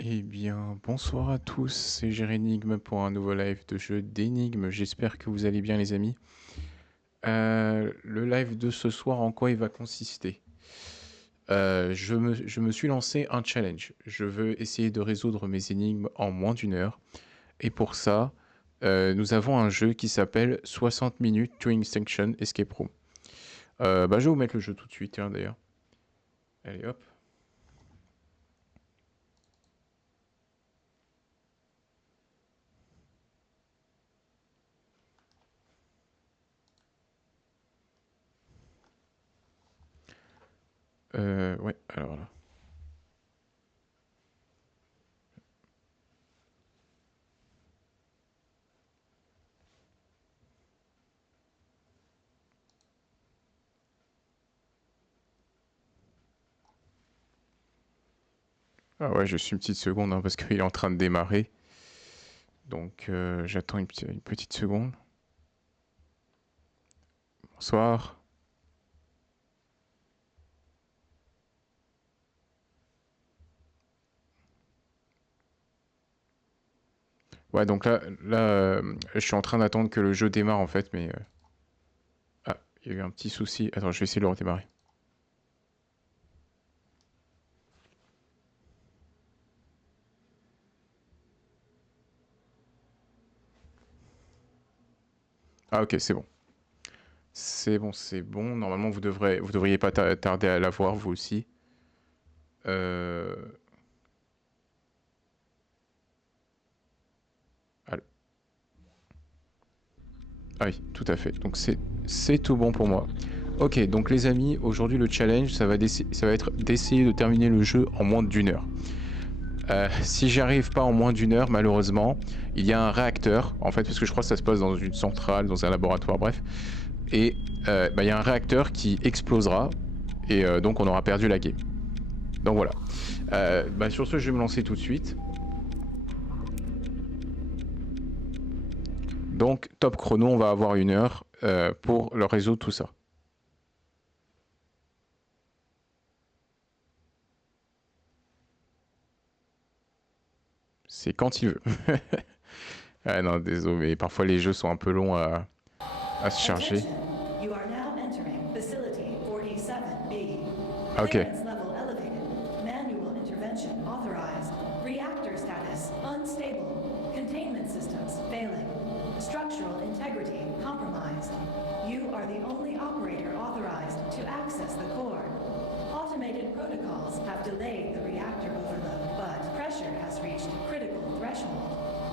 Eh bien, bonsoir à tous, c'est Jérénigme pour un nouveau live de jeu d'énigmes. J'espère que vous allez bien, les amis. Le live de ce soir, en quoi il va consister? Je me suis lancé un challenge. Je veux essayer de résoudre mes énigmes en moins d'une heure. Et pour ça, nous avons un jeu qui s'appelle 60 minutes to Extinction Escape Room. Je vais vous mettre le jeu tout de suite, hein, d'ailleurs. Allez, hop. Ouais, alors là. Ah ouais, je suis une petite seconde, hein, parce qu'il est en train de démarrer. Donc j'attends une petite seconde. Bonsoir. Ouais, donc là, je suis en train d'attendre que le jeu démarre en fait, mais... Ah, il y a eu un petit souci. Attends, je vais essayer de le redémarrer. Ah ok, c'est bon. C'est bon, c'est bon. Normalement, vous devriez pas tarder à l'avoir, vous aussi. Euh... Ah oui, tout à fait. Donc c'est tout bon pour moi. Ok, donc les amis, aujourd'hui le challenge, ça va être d'essayer de terminer le jeu en moins d'une heure. Si j'y arrive pas en moins d'une heure, malheureusement, il y a un réacteur, en fait, parce que je crois que ça se passe dans une centrale, dans un laboratoire, bref. Et il y a un réacteur qui explosera, et donc on aura perdu la game. Donc voilà. Sur ce, je vais me lancer tout de suite. Donc, top chrono, on va avoir une heure pour leur résoudre tout ça. C'est quand il veut. Ah non, désolé, mais parfois les jeux sont un peu longs à se charger. Ah, ok. Structural integrity compromised. You are the only operator authorized to access the core. Automated protocols have delayed the reactor overload, but pressure has reached critical threshold.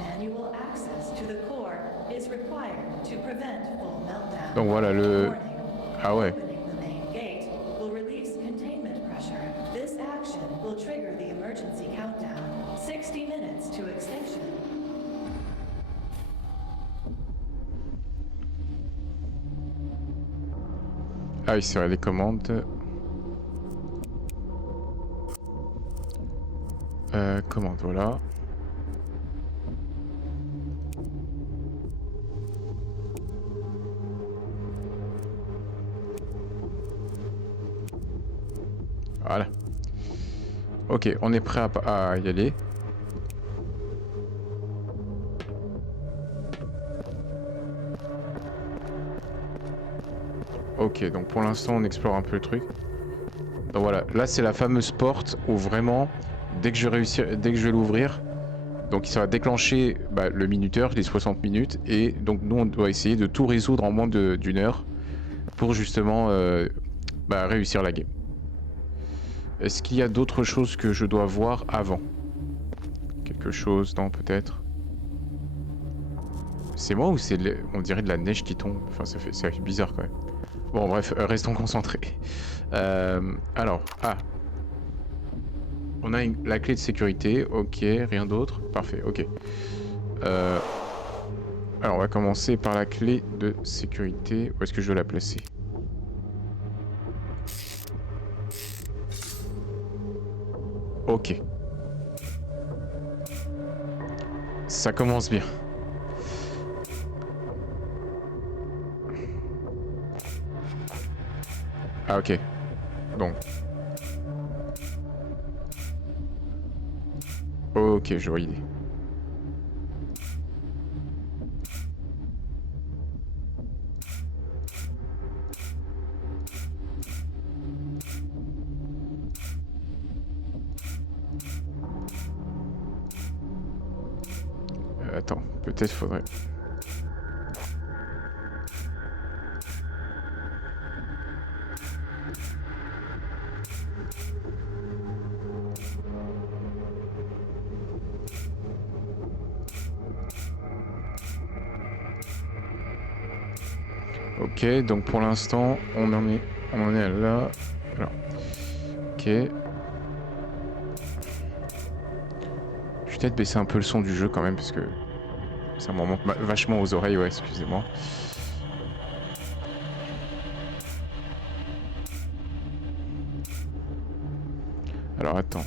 Manual access to the core is required to prevent full meltdown. Donc voilà le... Ah ouais. Opening the main gate will release containment pressure. This action will trigger the emergency countdown. 60 minutes to extinction. Ah oui, c'est vrai, les commandes. Commande, voilà. Voilà. Ok, on est prêt à y aller. Ok, donc pour l'instant on explore un peu le truc. Donc voilà, là c'est la fameuse porte où vraiment, dès que je vais l'ouvrir, donc ça va déclencher le minuteur, les 60 minutes, et donc nous on doit essayer de tout résoudre en moins d'une heure pour justement réussir la game. Est-ce qu'il y a d'autres choses que je dois voir avant? Quelque chose, non, peut-être? C'est moi ou on dirait de la neige qui tombe? Enfin, ça fait bizarre quand même. Bon, bref, restons concentrés. Alors, on a la clé de sécurité, ok, rien d'autre, parfait, ok. Alors, on va commencer par la clé de sécurité. Où est-ce que je dois la placer? Ok. Ça commence bien. Ah, ok. Donc. Ok, je vois l'idée. Attends, peut-être faudrait... Ok, donc pour l'instant, on en est là. Alors, ok. Je vais peut-être baisser un peu le son du jeu quand même, parce que ça m'en monte vachement aux oreilles, ouais, excusez-moi. Alors, attends.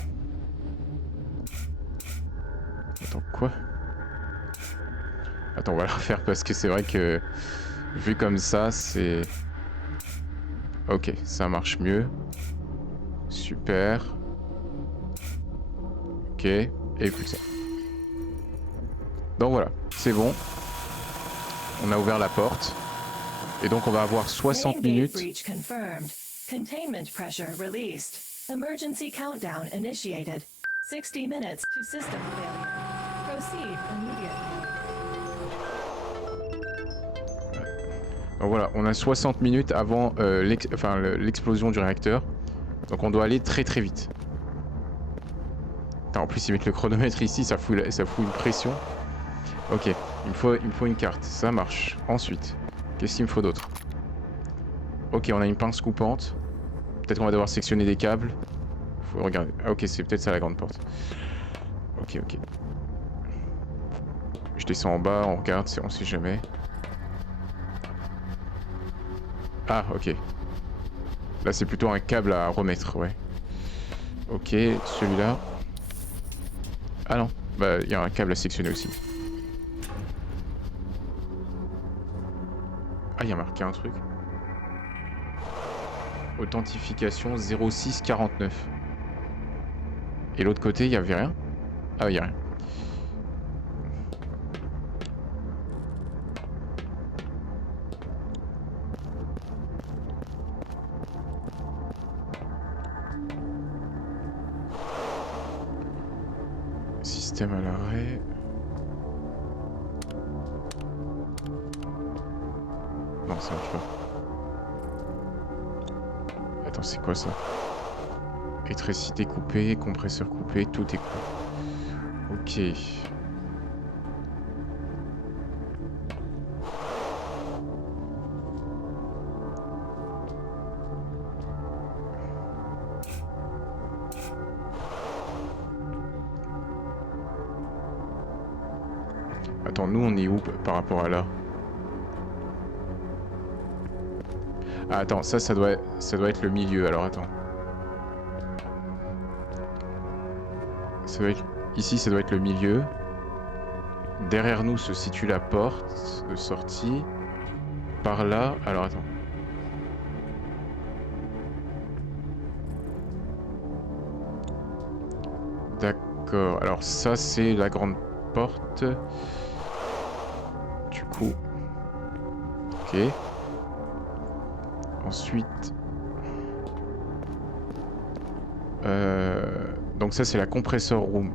Attends, quoi? Attends, on va la refaire parce que c'est vrai que, vu comme ça, c'est... Ok, ça marche mieux. Super. Ok, et plus que ça. Donc voilà, c'est bon. On a ouvert la porte. Et donc on va avoir 60 Main gate minutes. breach confirmed. Containment pressure released. Emergency countdown initiated. 60 minutes to system failure. Proceed immediately. Donc voilà, on a 60 minutes avant l'explosion du réacteur. Donc on doit aller très très vite. Attends, en plus ils mettent le chronomètre ici, ça fout une pression. Ok, il me faut une carte, ça marche. Ensuite, qu'est-ce qu'il me faut d'autre? Ok, on a une pince coupante. Peut-être qu'on va devoir sectionner des câbles. Faut regarder. Ah ok, c'est peut-être ça la grande porte. Ok, ok. Je descends en bas, on regarde, on sait jamais. Ah, ok. Là, c'est plutôt un câble à remettre, ouais. Ok, celui-là. Ah non, bah, il y a un câble à sectionner aussi. Ah, il y a marqué un truc. Authentification 0649. Et l'autre côté, il y avait rien? Ah, il y a rien. Système à l'arrêt. Non, ça marche pas. Attends, c'est quoi ça? Électricité coupée, compresseur coupé, tout est coupé. Ok. Attends, nous on est où par rapport à là? Ah attends, ça doit être le milieu, alors attends. Ici ça doit être le milieu. Derrière nous se situe la porte de sortie. Par là, alors attends. D'accord, alors ça c'est la grande porte. Du coup... Ok. Ensuite... Donc ça c'est la compressor room.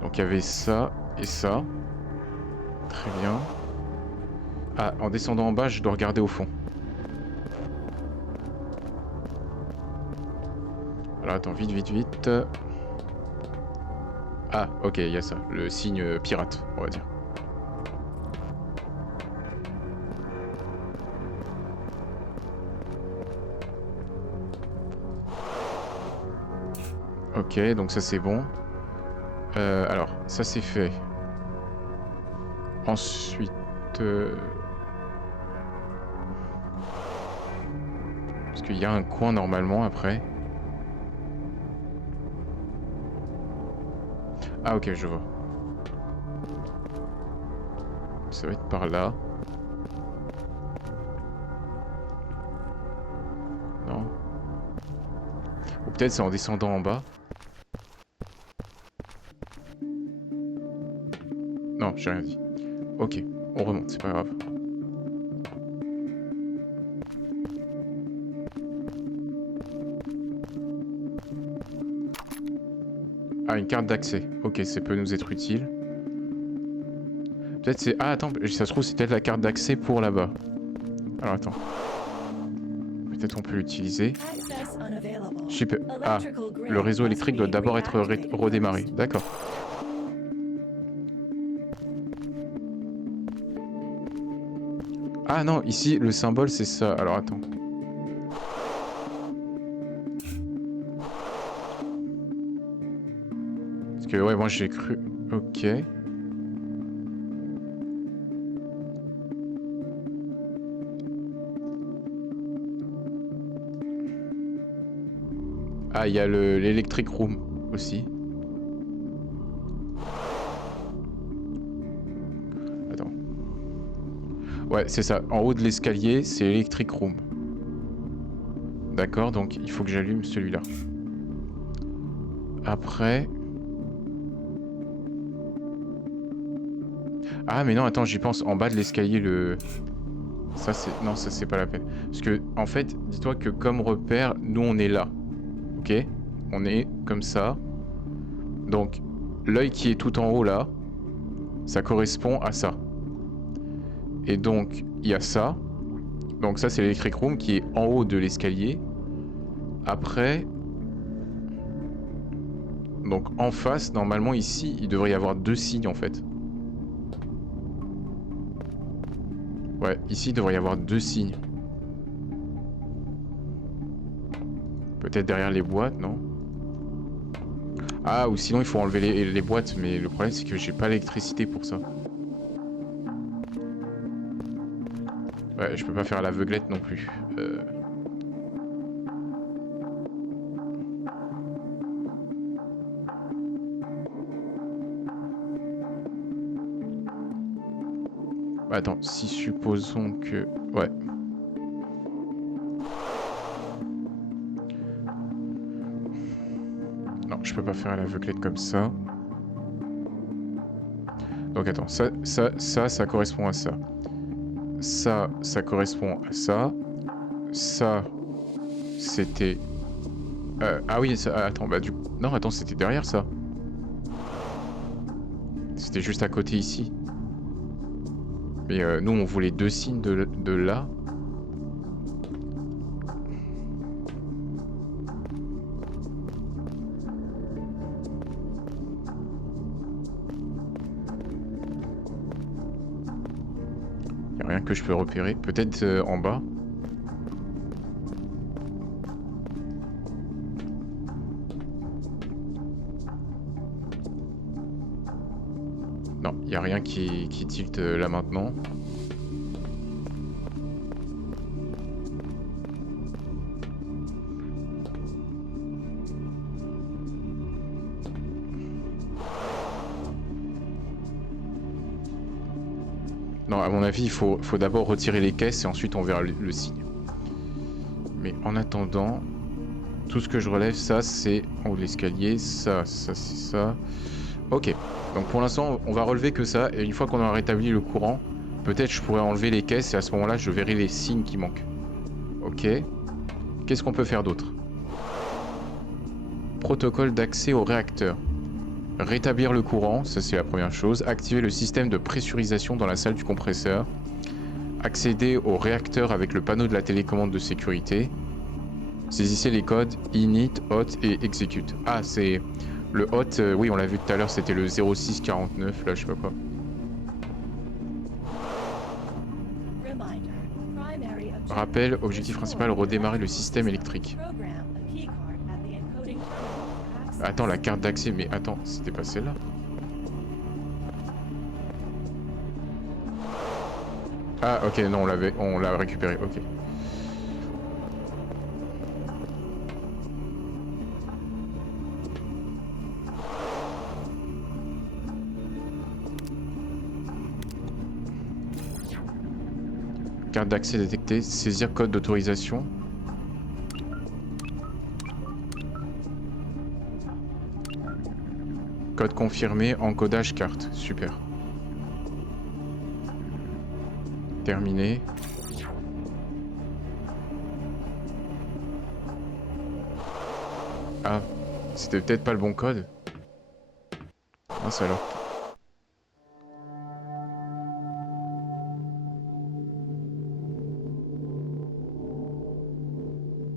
Donc il y avait ça et ça. Très bien. Ah, en descendant en bas, je dois regarder au fond. Alors attends, vite, vite, vite. Ah, ok, il y a ça. Le signe pirate, on va dire. Ok, donc ça c'est bon. Alors, ça c'est fait. Ensuite... Parce qu'il y a un coin normalement après. Ah ok, je vois. Ça va être par là. peut-être c'est en descendant en bas. Non, j'ai rien dit. Ok, on remonte, c'est pas grave. Ah, une carte d'accès. Ok, ça peut nous être utile. Peut-être c'est... Ah, attends, ça se trouve c'est peut-être la carte d'accès pour là-bas. Alors, attends. Peut-être on peut l'utiliser. Super. Ah, le réseau électrique doit d'abord être redémarré. D'accord. Ah non, ici, le symbole, c'est ça. Alors, attends. Parce que, ouais, moi, j'ai cru... Ok. Ah, il y a l'electric room aussi. Attends. Ouais, c'est ça. En haut de l'escalier, c'est l'electric room. D'accord, donc il faut que j'allume celui-là. Après... Ah, mais non, attends, j'y pense. En bas de l'escalier, Ça, c'est... Non, ça, c'est pas la peine. Parce que, en fait, dis-toi que comme repère, nous, on est là. Ok? On est comme ça. Donc, l'œil qui est tout en haut, là, ça correspond à ça. Et donc, il y a ça. Donc ça, c'est l'electric room qui est en haut de l'escalier. Après... Donc, en face, normalement, ici, il devrait y avoir 2 signes, en fait. Ouais, ici, il devrait y avoir 2 signes. Peut-être derrière les boîtes, non? Ah, ou sinon, il faut enlever les boîtes. Mais le problème, c'est que j'ai pas l'électricité pour ça. Ouais, je peux pas faire à l'aveuglette non plus. Bah, attends, si supposons que... Ouais. Non, je peux pas faire à l'aveuglette comme ça. Donc attends, ça correspond à ça. Ça correspond à ça. Ça, c'était... ah oui, ça... attends, bah du coup... Non, attends, c'était derrière ça. C'était juste à côté ici. Mais nous, on voulait 2 signes de là. Y a rien que je peux repérer. Peut-être en bas. Non, y a rien qui tilte là maintenant. Non, à mon avis, il faut d'abord retirer les caisses et ensuite on verra le signe. Mais en attendant, tout ce que je relève, ça c'est en haut de l'escalier, ça c'est ça. Ok, donc pour l'instant, on va relever que ça, et une fois qu'on aura rétabli le courant, peut-être je pourrais enlever les caisses et à ce moment-là, je verrai les signes qui manquent. Ok. Qu'est-ce qu'on peut faire d'autre? Protocole d'accès au réacteur. Rétablir le courant, ça c'est la première chose. Activer le système de pressurisation dans la salle du compresseur. Accéder au réacteur avec le panneau de la télécommande de sécurité. Saisissez les codes init, hot et execute. Ah, c'est le hot, oui on l'a vu tout à l'heure, c'était le 0649, là je sais pas quoi. Rappel, objectif principal, redémarrer le système électrique. Attends, la carte d'accès, mais attends, c'était pas celle-là? Ah, ok, non, on l'a récupéré, ok. Carte d'accès détectée, saisir code d'autorisation. Code confirmé, encodage carte. Super. Terminé. Ah, c'était peut-être pas le bon code. Ah, ça alors.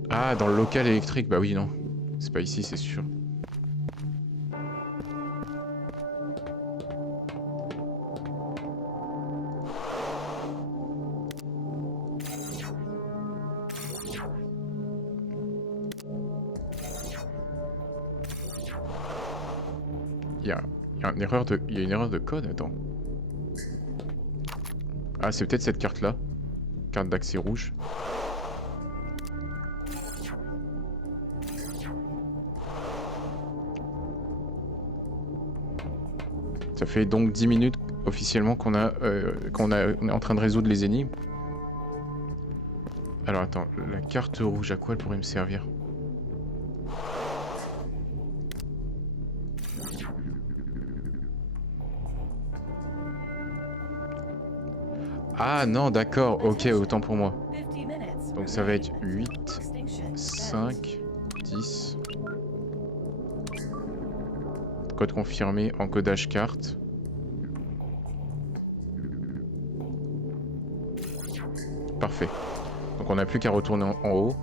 Ah, dans le local électrique. Bah oui, non. C'est pas ici, c'est sûr. Il y a une erreur de code, attends. Ah, c'est peut-être cette carte-là. Carte d'accès rouge. Ça fait donc 10 minutes officiellement qu'on est en train de résoudre les énigmes. Alors attends, la carte rouge, à quoi elle pourrait me servir? Ah non, d'accord, ok, autant pour moi. Donc ça va être 8, 5, 10. Code confirmé, encodage carte. Parfait. Donc on n'a plus qu'à retourner en haut.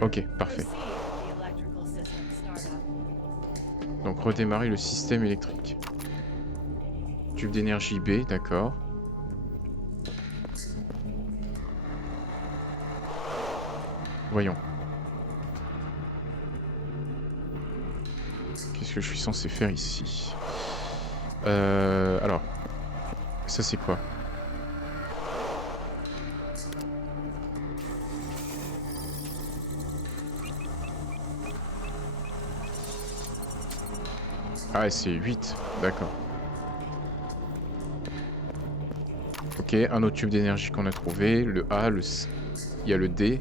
Ok, parfait. Donc redémarrer le système électrique. Tube d'énergie B, d'accord. Voyons. Qu'est-ce que je suis censé faire ici? Alors. Ça c'est quoi? Ah, c'est 8, d'accord. Ok, un autre tube d'énergie qu'on a trouvé. Le A, le C. Il y a le D.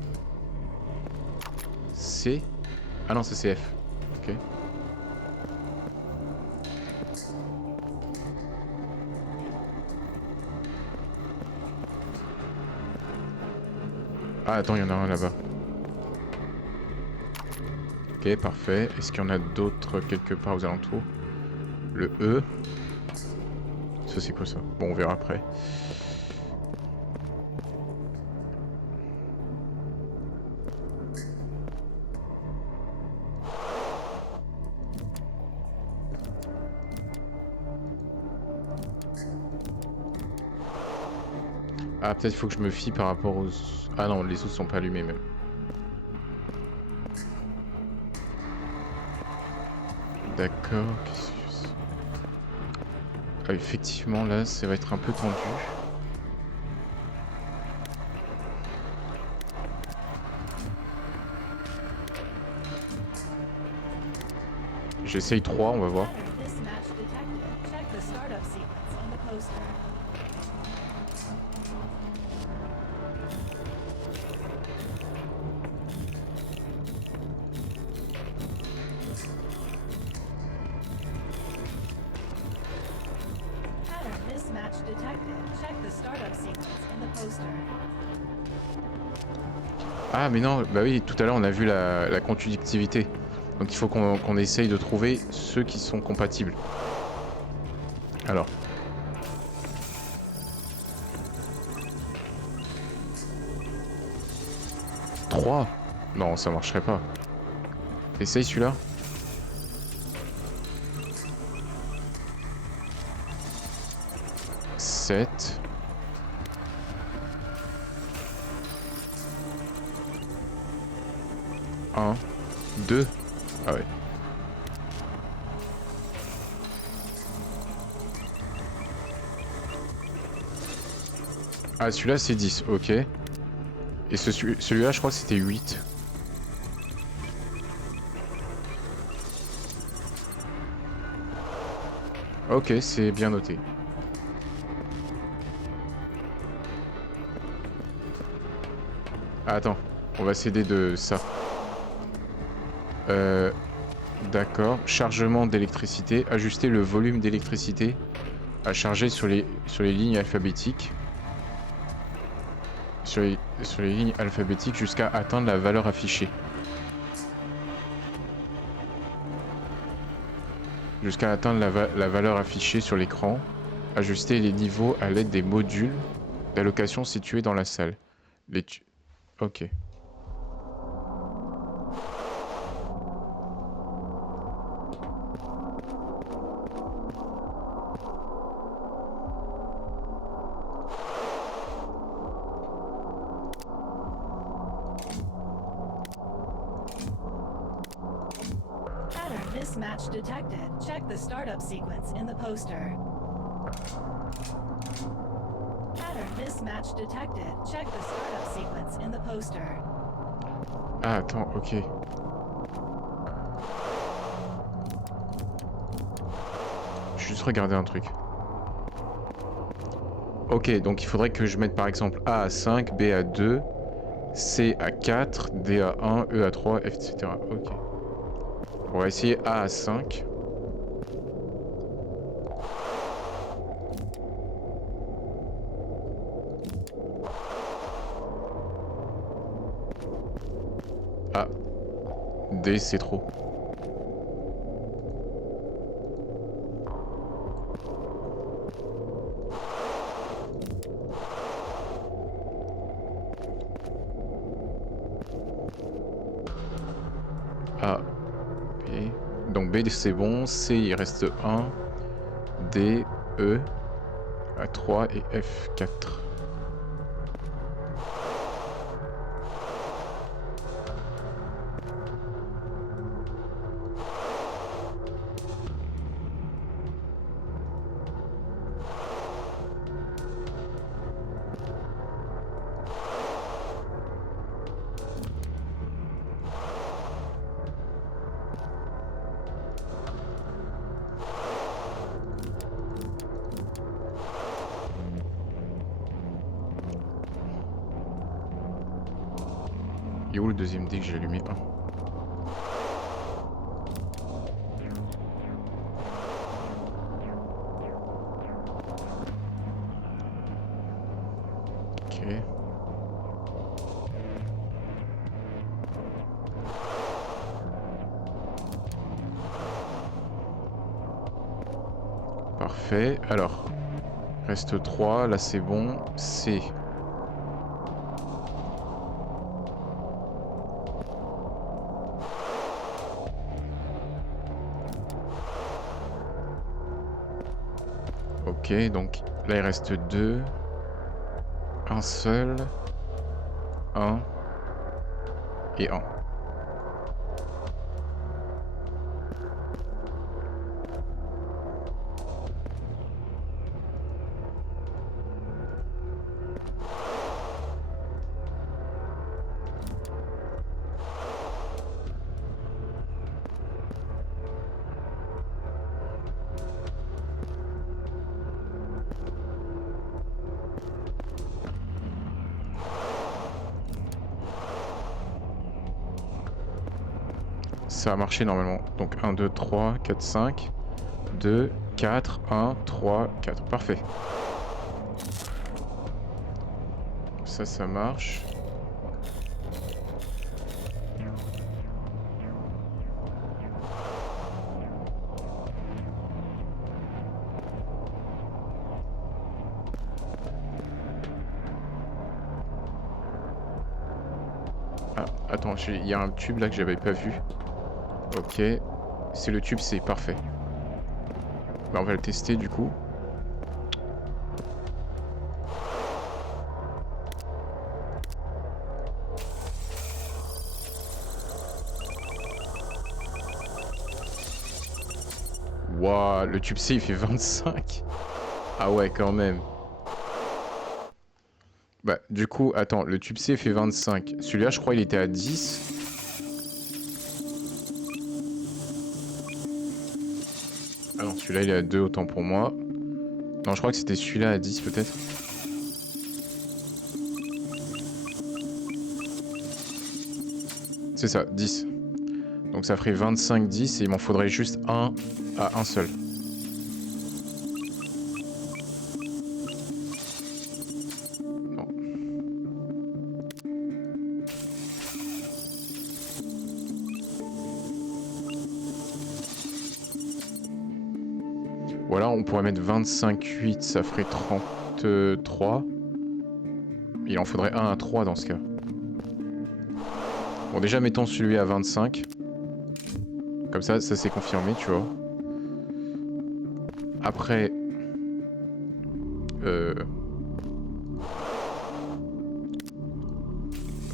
C. Ah non, c'est F. Ok. Ah, attends, il y en a un là-bas. Ok, parfait. Est-ce qu'il y en a d'autres quelque part aux alentours? Le E. Ça, c'est quoi ça? Bon, on verra après. Ah, peut-être il faut que je me fie par rapport aux... Ah non, les autres sont pas allumés même. D'accord, qu'est-ce que c'est? Ah, effectivement, là, ça va être un peu tendu. J'essaye 3, on va voir. Ah mais non, bah oui, tout à l'heure on a vu la conductivité. Donc il faut qu'on essaye de trouver ceux qui sont compatibles. Alors. Trois. Non, ça marcherait pas. Essaye celui-là. Sept. 1, 2. Ah ouais. Ah, celui-là c'est 10, ok. Et celui-là je crois que c'était 8. Ok, c'est bien noté. Ah, attends, on va s'aider de ça. D'accord. Chargement d'électricité. Ajuster le volume d'électricité à charger sur les lignes alphabétiques. Sur les lignes alphabétiques jusqu'à atteindre la valeur affichée. Jusqu'à atteindre la valeur affichée sur l'écran. Ajuster les niveaux à l'aide des modules d'allocation situés dans la salle. Ok. Pattern mismatch detected. Check the startup sequence in the poster. Pattern mismatch detected. Check the startup sequence in the poster. Ah, attends, ok. Je vais juste regarder un truc. Ok, donc il faudrait que je mette par exemple A à 5, B à 2, C à 4, D à 1, E à 3, F, etc. Ok. On va essayer A à 5. Ah. D, c'est trop. A, B. Donc B, c'est bon. C, il reste 1. D, E, à 3 et F, 4. Et où le deuxième dé que j'ai allumé? 1. Ok. Parfait. Alors, reste 3. Là, c'est bon. C. Ok, donc là, il reste 2. Un seul. 1. Et 1. Ça a marché normalement. Donc 1, 2, 3, 4, 5. 2, 4, 1, 3, 4. Parfait. Ça marche. Ah, attends, il y a un tube là que j'avais pas vu. Ok. C'est le tube C, parfait. Bah, on va le tester du coup. Waouh, le tube C il fait 25. Ah ouais, quand même. Bah, du coup, attends, le tube C fait 25. Celui-là, je crois il était à 10. Ah non, celui-là il est à 2, autant pour moi. Non, je crois que c'était celui-là à 10 peut-être. C'est ça, 10. Donc ça ferait 25, 10 et il m'en faudrait juste un à un seul. Non. Voilà, on pourrait mettre 25, 8, ça ferait 33. Il en faudrait un à 3 dans ce cas. Bon, déjà, mettons celui à 25. Comme ça c'est confirmé, tu vois. Après...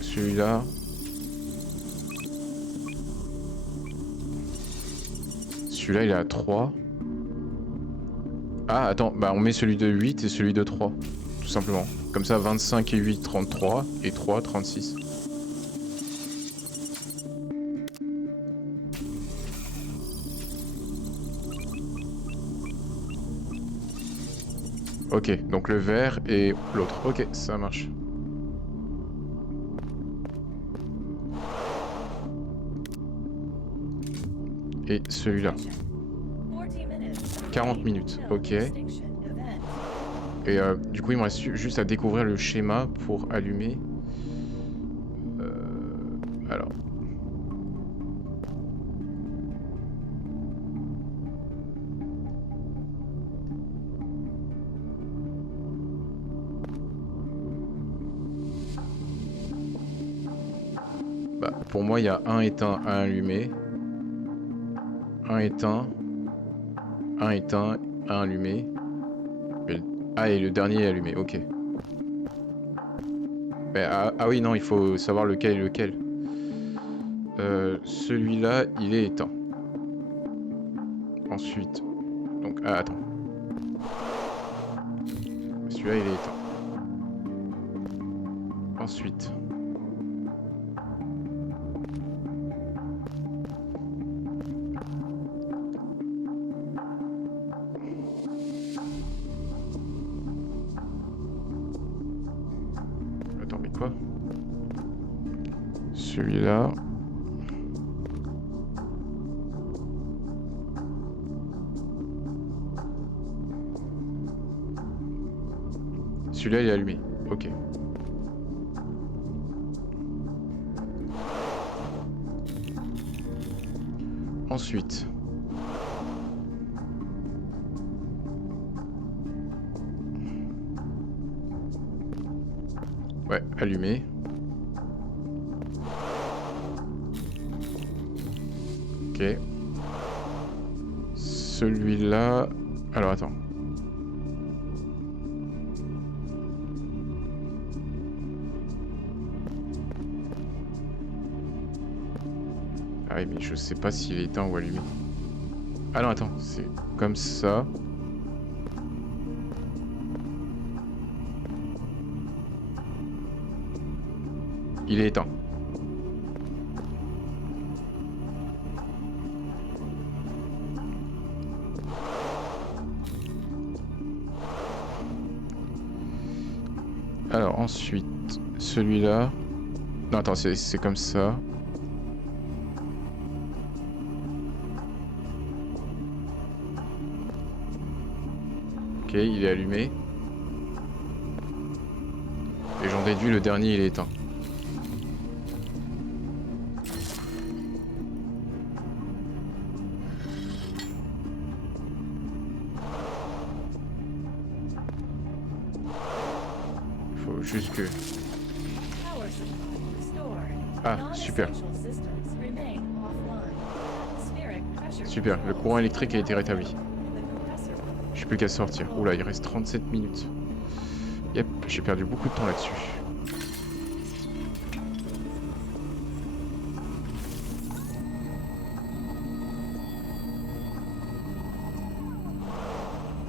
celui-là... Celui-là, il est à 3. Ah, attends, bah on met celui de 8 et celui de 3. Tout simplement. Comme ça, 25 et 8, 33. Et 3, 36. Ok, donc le vert et l'autre. Ok, ça marche. Et celui-là. 40 minutes, ok. Et du coup, il me reste juste à découvrir le schéma pour allumer. Alors. Bah, pour moi, il y a un éteint, un allumé. Un éteint. Un éteint, un allumé. Ah, et le dernier est allumé, ok. Ah, ah oui, non, il faut savoir lequel est lequel. Celui-là, il est éteint. Ensuite... Donc, ah, attends. Celui-là, il est éteint. Ensuite... Attends, mais quoi? Celui-là... Celui-là, il est allumé. Ok. Ensuite... Ouais, allumé. Ok. Celui-là... Alors, attends. Ah oui, mais je sais pas s'il est éteint ou allumé. Ah non, attends, c'est comme ça. Il est éteint. Alors ensuite, celui-là... Non, attends, c'est comme ça. Ok, il est allumé. Et j'en déduis, le dernier, il est éteint. Il faut juste que... Ah, super. Super, le courant électrique a été rétabli. Je n'ai plus qu'à sortir. Oula, il reste 37 minutes. Yep, j'ai perdu beaucoup de temps là-dessus.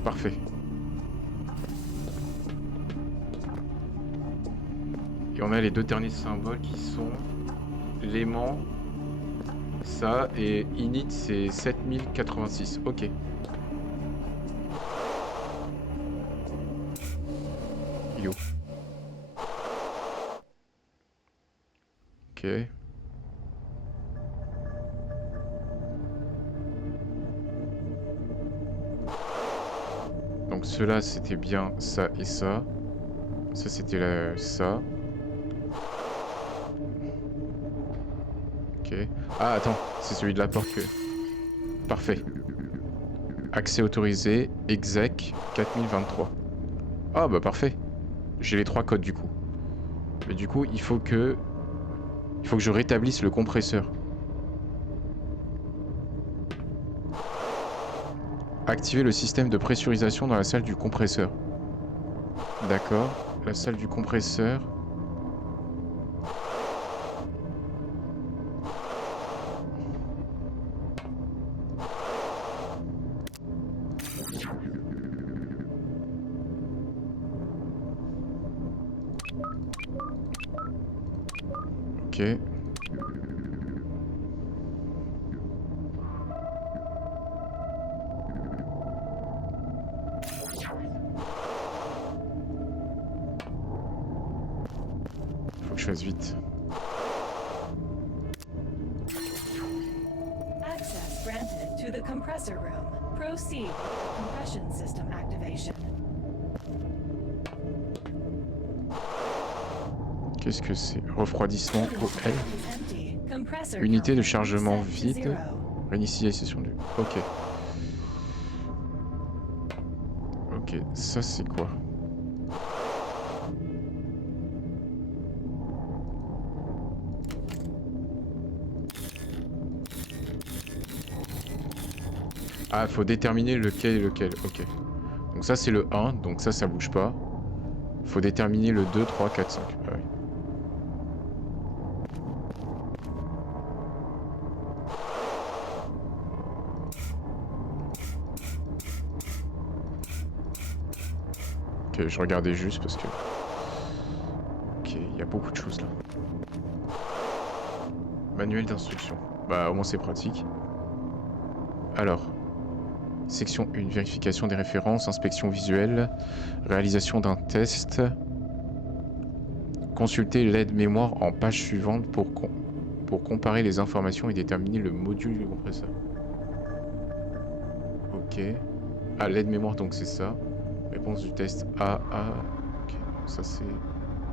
Parfait. Et on a les deux derniers symboles qui sont l'aimant, ça, et init c'est 7086. Ok. Yo. Ok. ceux-là, c'était bien ça et ça. Ça, c'était ça. Ok. Ah, attends, c'est celui de la porte que... Parfait. Accès autorisé, exec, 4023. Ah, bah parfait. J'ai les 3 codes du coup. Mais du coup, il faut que je rétablisse le compresseur. Activer le système de pressurisation dans la salle du compresseur. D'accord. La salle du compresseur. Ok. Faut que je fasse vite. Access granted to the compressor room. Proceed with the compression system activation. Qu'est-ce que c'est? Refroidissement OL. Empty. Compressor Unité de counter chargement reset to vide. zero. Réinitialisation du... Ok. Ok, ça c'est quoi? Ah, faut déterminer lequel est lequel. Ok. Donc ça c'est le 1, donc ça bouge pas. Faut déterminer le 2, 3, 4, 5. Ah oui. Ok, je regardais juste parce que... Ok, il y a beaucoup de choses là. Manuel d'instruction. Bah au moins c'est pratique. Alors, section 1, vérification des références, inspection visuelle, réalisation d'un test. Consulter l'aide mémoire en page suivante pour comparer les informations et déterminer le module du compresseur. Ok. Ah, l'aide mémoire, donc c'est ça. Réponse du test A. Ok, ça c'est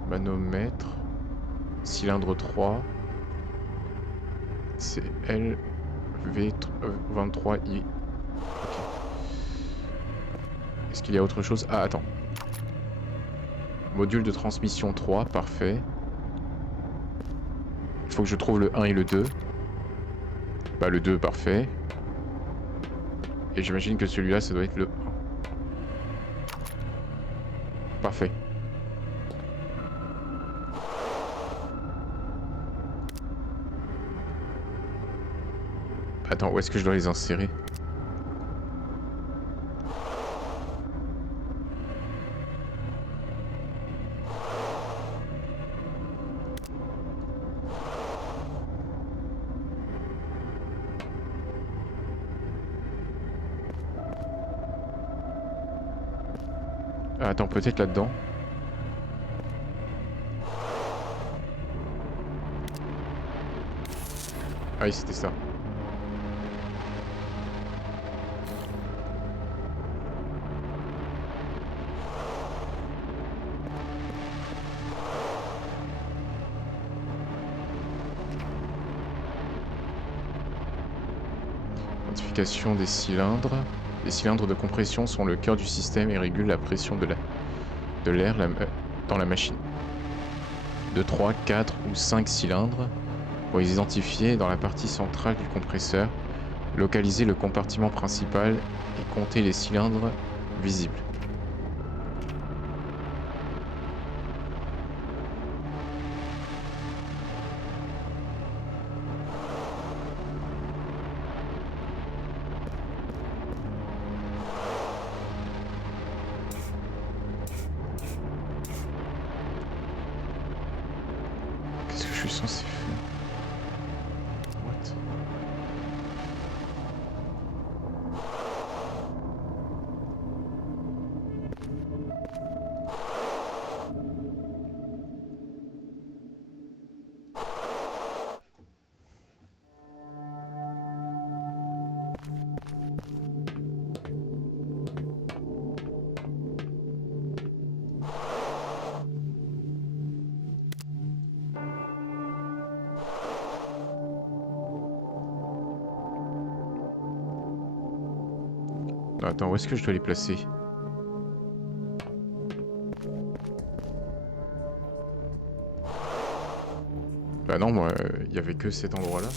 manomètre. Cylindre 3. C'est LV23I. Ok. Est-ce qu'il y a autre chose? Ah, attends. Module de transmission 3, parfait. Il faut que je trouve le 1 et le 2. Bah, le 2, parfait. Et j'imagine que celui-là, ça doit être le 1. Parfait. Attends, où est-ce que je dois les insérer? Ah, attends, peut-être là-dedans. Ah oui, c'était ça. Identification des cylindres. Les cylindres de compression sont le cœur du système et régulent la pression de l'air dans la machine. De 3, 4 ou 5 cylindres. Pour les identifier dans la partie centrale du compresseur, localiser le compartiment principal et compter les cylindres visibles. Qu'est-ce que je suis censé faire? What? Attends, où est-ce que je dois les placer? Bah non, moi, il y avait que cet endroit-là.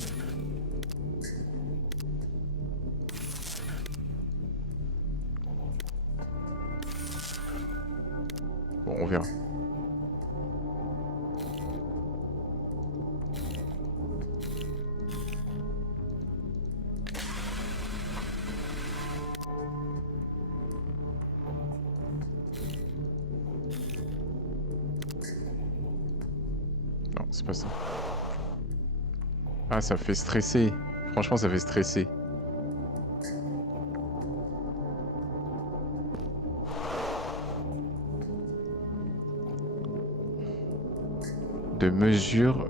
Bon, on verra. Non, c'est pas ça. Ah, ça fait stresser. Franchement, ça fait stresser. De mesures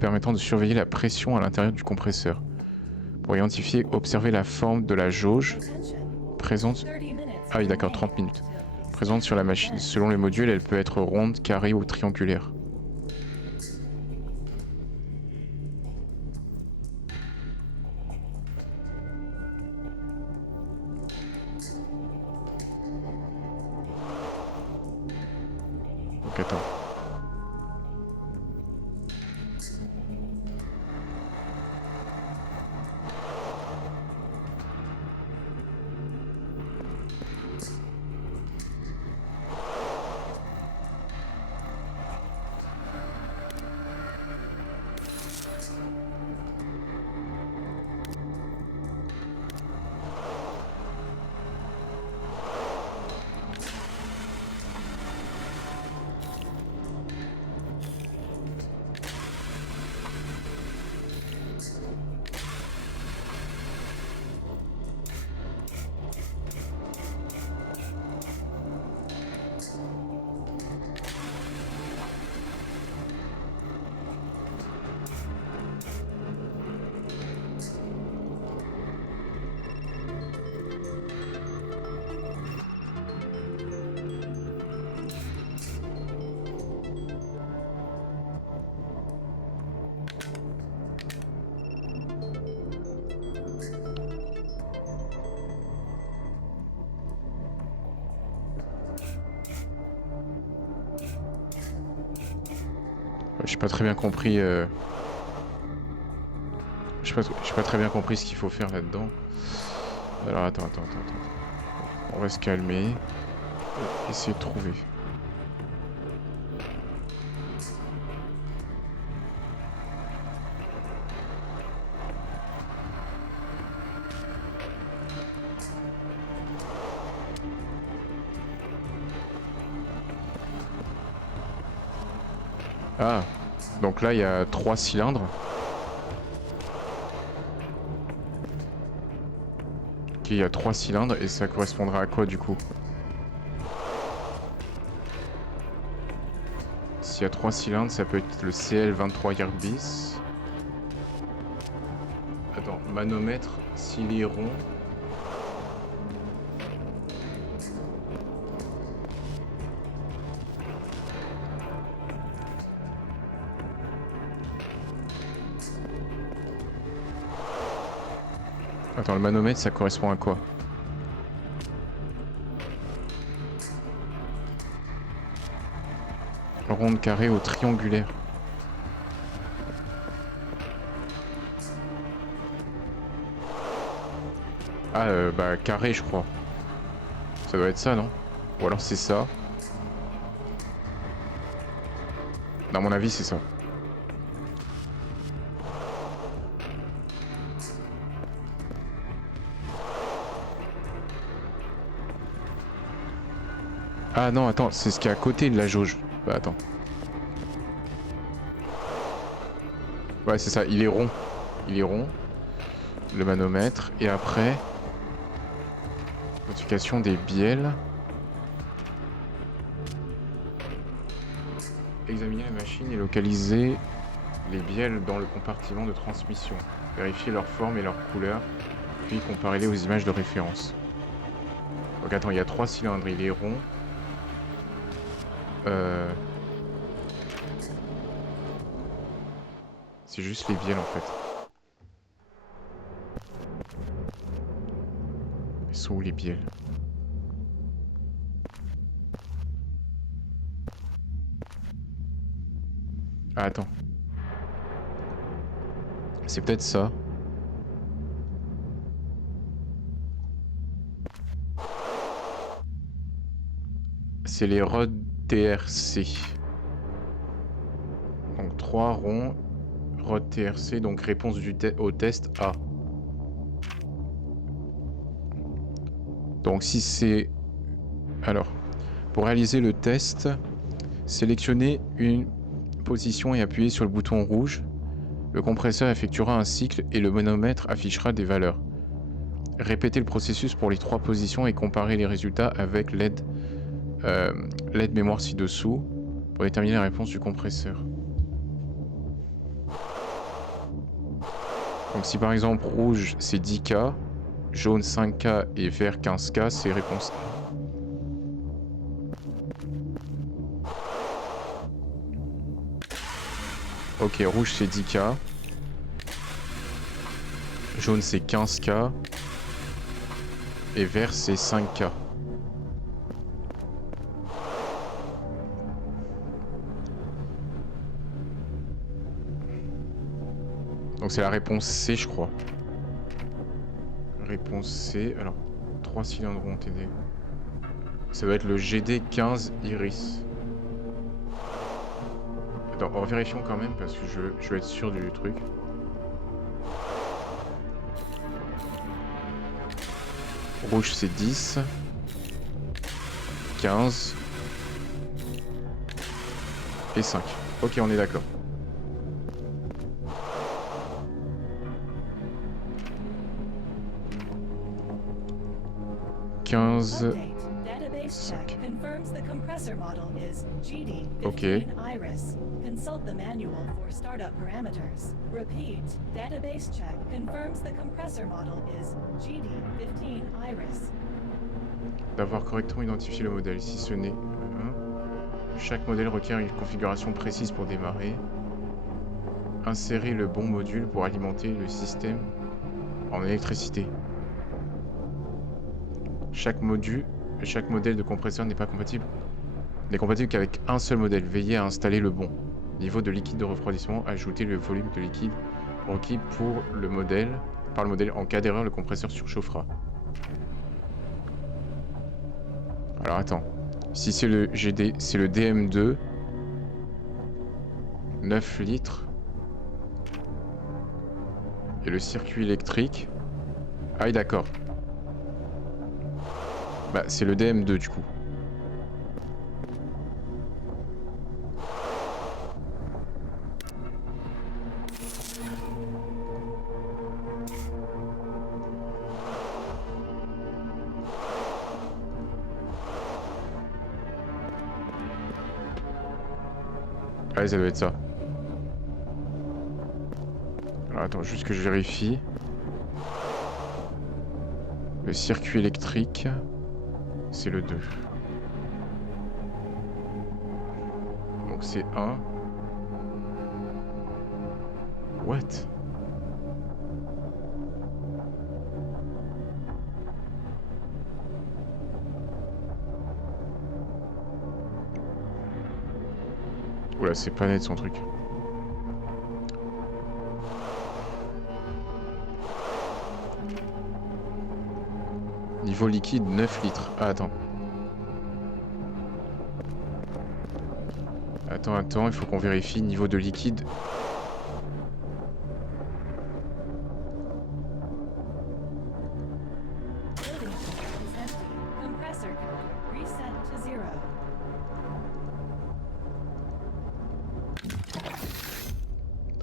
permettant de surveiller la pression à l'intérieur du compresseur. Pour identifier, observer la forme de la jauge présente... Ah oui, d'accord, 30 minutes. Présente sur la machine. Selon les modules, elle peut être ronde, carrée ou triangulaire. Donc attends. J'ai pas très bien compris. J'ai pas très bien compris ce qu'il faut faire là-dedans. Alors attends. On va se calmer. Essayer de trouver. Ah, donc là il y a 3 cylindres. Ok, il y a 3 cylindres et ça correspondra à quoi du coup? S'il y a 3 cylindres, ça peut être le CL23 YB. Attends, manomètre, s'il est rond. Attends, le manomètre, ça correspond à quoi? Ronde, carré ou triangulaire? Ah, bah carré, je crois. Ça doit être ça, non? Ou alors c'est ça. À mon avis, c'est ça. Ah non, attends, c'est ce qui est à côté de la jauge. Bah attends. Ouais, c'est ça, il est rond. Il est rond. Le manomètre. Et après... Notification des bielles. Examiner la machine et localiser les bielles dans le compartiment de transmission. Vérifier leur forme et leur couleur. Puis comparer-les aux images de référence. Donc attends, il y a 3 cylindres, il est rond. C'est juste les bielles en fait. sont où les bielles? Ah, attends. C'est peut-être ça. C'est les rods TRC. Donc 3 ronds, rod TRC, donc réponse au test A. Donc si c'est... Alors, pour réaliser le test, sélectionnez une position et appuyez sur le bouton rouge. Le compresseur effectuera un cycle et le manomètre affichera des valeurs. Répétez le processus pour les 3 positions et comparez les résultats avec l'aide mémoire ci-dessous pour déterminer la réponse du compresseur. Donc si par exemple rouge c'est 10K, jaune 5K et vert 15K, c'est réponse A. Ok, rouge c'est 10K, jaune c'est 15K et vert c'est 5K. Donc c'est la réponse C, je crois. Réponse C. Alors, 3 cylindres ont aidé. Ça va être le GD15 Iris. Attends, vérifions quand même parce que je veux être sûr du truc. Rouge c'est 10. 15. Et 5. Ok, on est d'accord. Ok. Consult the manual for startup parameters. Repeat, database check confirms the compressor model is GD15 Iris. D'avoir correctement identifié le modèle, si ce n'est... chaque modèle requiert une configuration précise pour démarrer. Insérez le bon module pour alimenter le système en électricité. Chaque modèle de compresseur n'est compatible qu'avec un seul modèle. Veillez à installer le bon niveau de liquide de refroidissement. Ajoutez le volume de liquide requis par le modèle. En cas d'erreur, le compresseur surchauffera. Alors attends. Si c'est le GD, c'est le DM2. 9 litres. Et le circuit électrique. Ah oui, d'accord. Bah, c'est le DM2 du coup. Allez, ça doit être ça. Alors attends, juste que je vérifie. Le circuit électrique, c'est le 2. Donc c'est 1. What? Oula, c'est pas net son truc. Niveau liquide, 9 litres. Ah, attends. Attends, il faut qu'on vérifie. Niveau de liquide.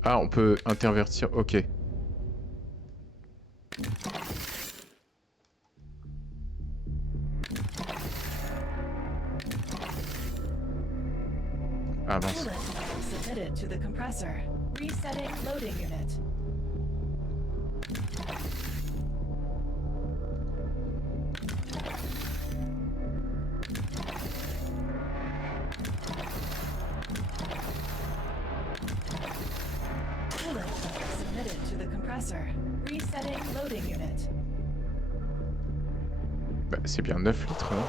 Ah, on peut intervertir. Ok. Ah mince. Submitted to the compressor. Resetting loading unit. Submitted to the compressor. Resetting loading unit. c'est bien 9 litres, non?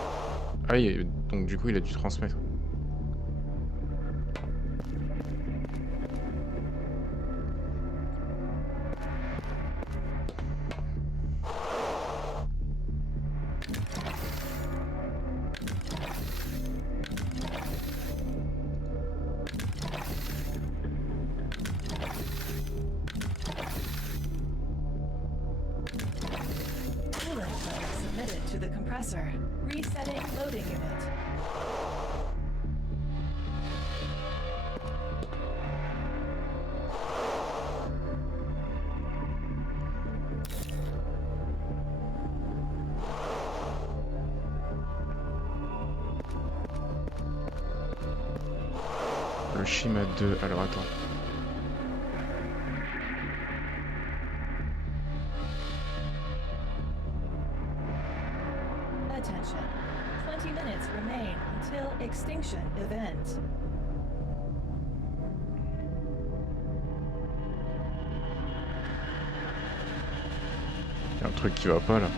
Ah oui, donc du coup, il a dû transmettre. Coolant flow submitted to the compressor. Resetting loading unit. Le Shima 2, alors attends. Attention. 20 minutes remain until extinction event. Il y a un truc qui va pas là.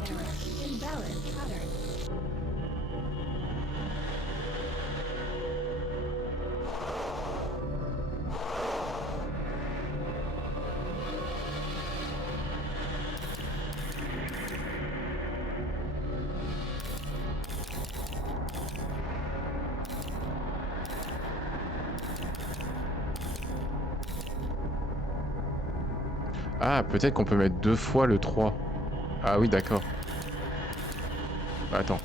Error. Invalid pattern. Ah, peut-être qu'on peut mettre 2 fois le 3. Ah oui, d'accord. Bah, attends.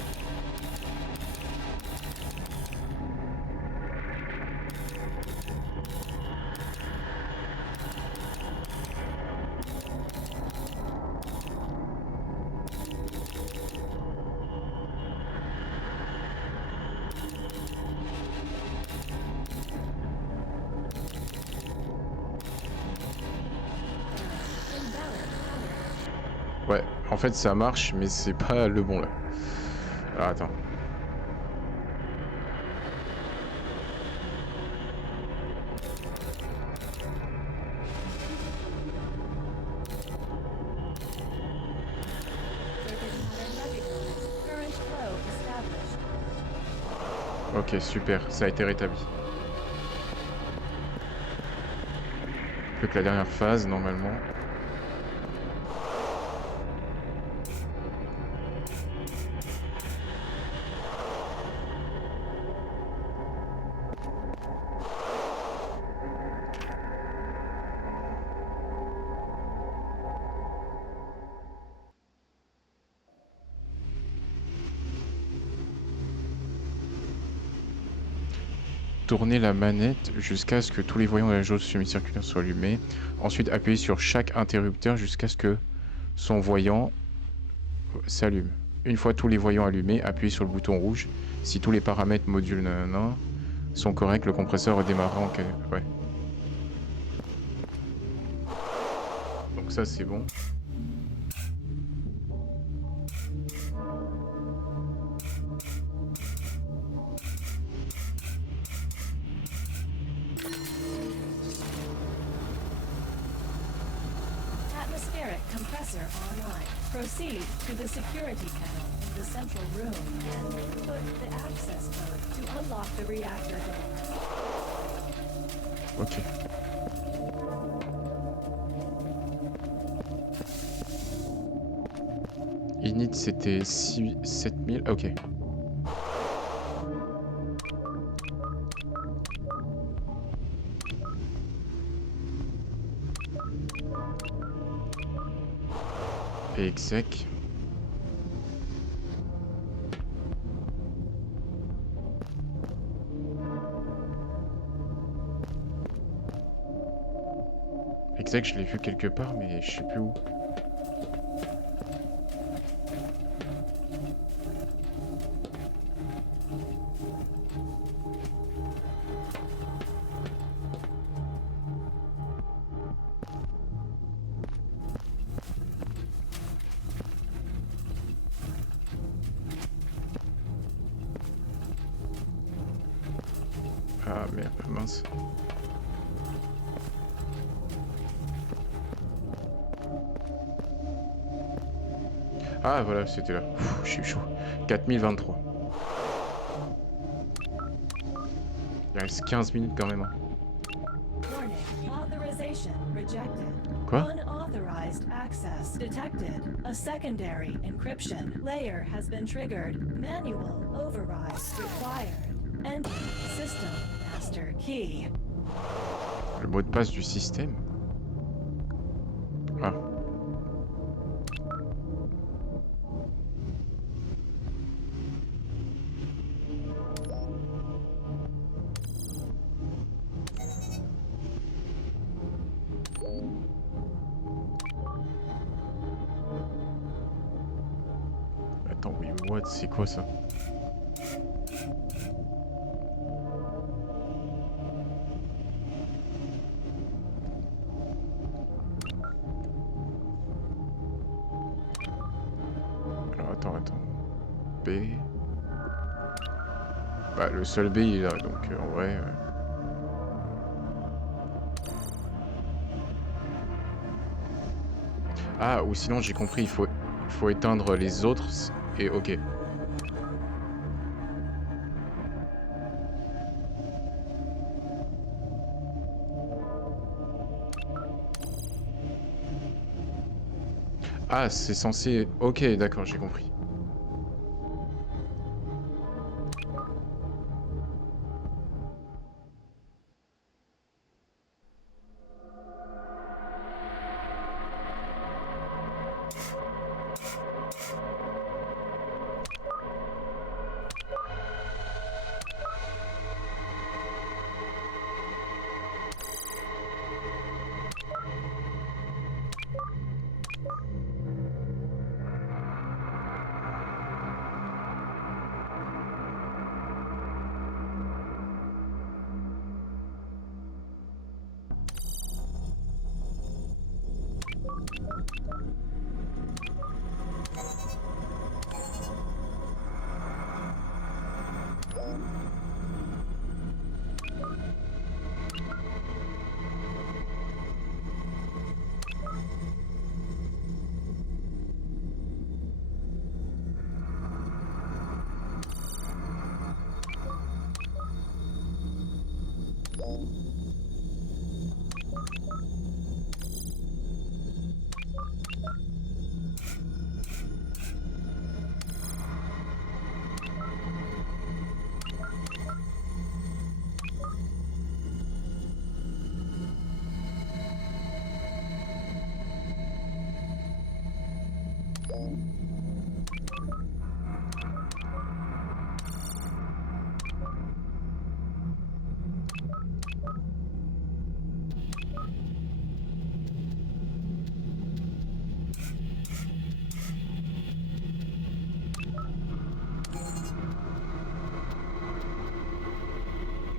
Ouais, en fait ça marche, mais c'est pas le bon là. Alors attends. Circuit pattern recognized. Current flow established. Ok, super, ça a été rétabli. Plus que la dernière phase, normalement. Tournez la manette jusqu'à ce que tous les voyants de la jauge semi-circulaire soient allumés. Ensuite, appuyez sur chaque interrupteur jusqu'à ce que son voyant s'allume. Une fois tous les voyants allumés, appuyez sur le bouton rouge. Si tous les paramètres module nanana sont corrects, le compresseur redémarrera en cas... Ouais. Donc ça, c'est bon. Atmospheric compressor online. Proceed to the security panel in the central room and put the access code to unlock the reactor door. Ok. Init, c'était 7000. Ok. Et exec. sais que je l'ai vu quelque part, mais je sais plus où. Ah merde, mince. Ah voilà, c'était là. Pff, je suis chaud. 4023. Il reste 15 minutes quand même. Hein. Warning. Authorization rejected. Quoi? Unauthorized access detected. A secondary encryption layer has been triggered. Manual override required. Enter system master key. Le mot de passe du système? Ah. Attends, mais what? C'est quoi ça? Alors attends. B. Bah le seul B il est là, donc en vrai... Ah, ou sinon j'ai compris, il faut éteindre les autres et ok. Ah, c'est censé... Ok, d'accord, j'ai compris.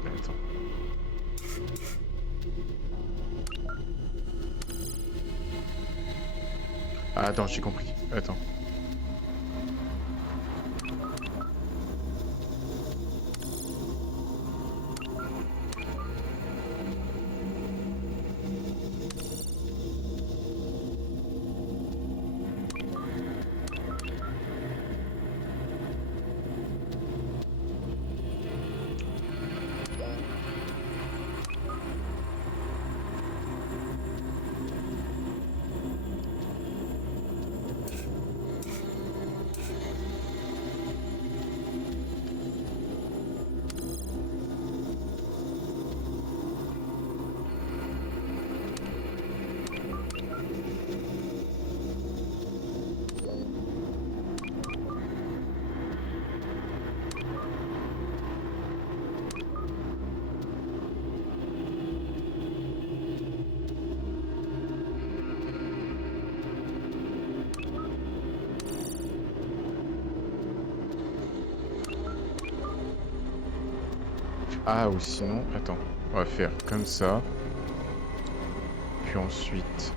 Attends. Ah, attends, j'ai compris. Attends. Ah, ou sinon, attends, on va faire comme ça. Puis ensuite...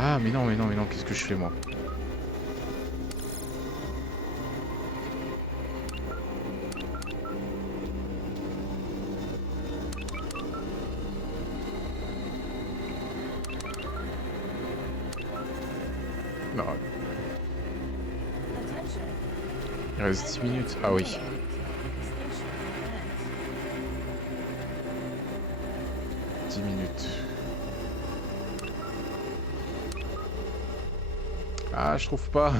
Ah, mais non, mais non, mais non, qu'est-ce que je fais, moi? Non, Attention. il reste 10 minutes. Ah oui. Extinction event. 10 minutes. Ah, je trouve pas.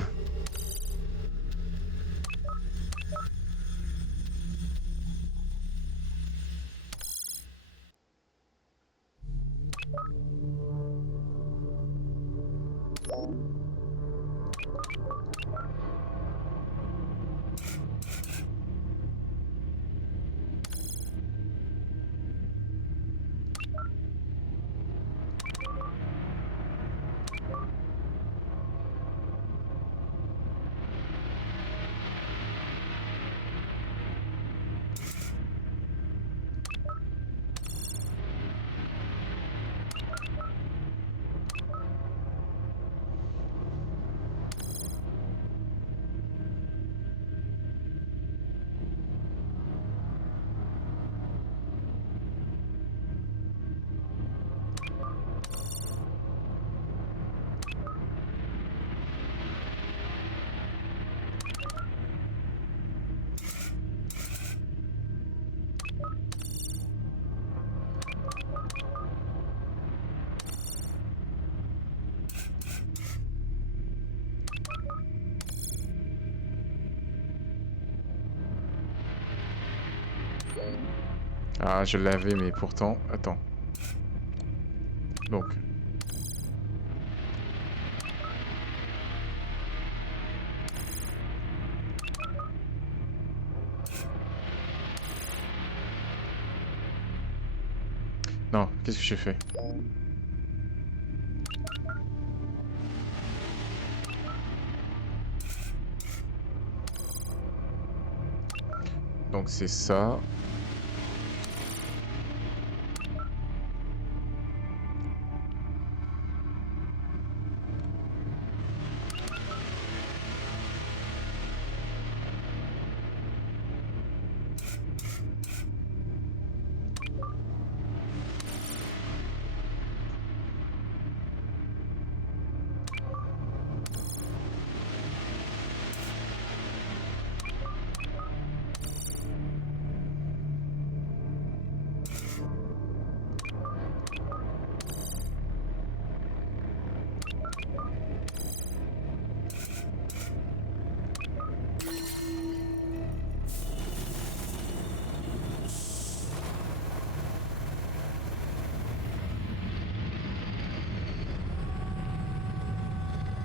Ah, je l'avais, mais pourtant... Attends. Donc... Non, qu'est-ce que j'ai fait? Donc c'est ça.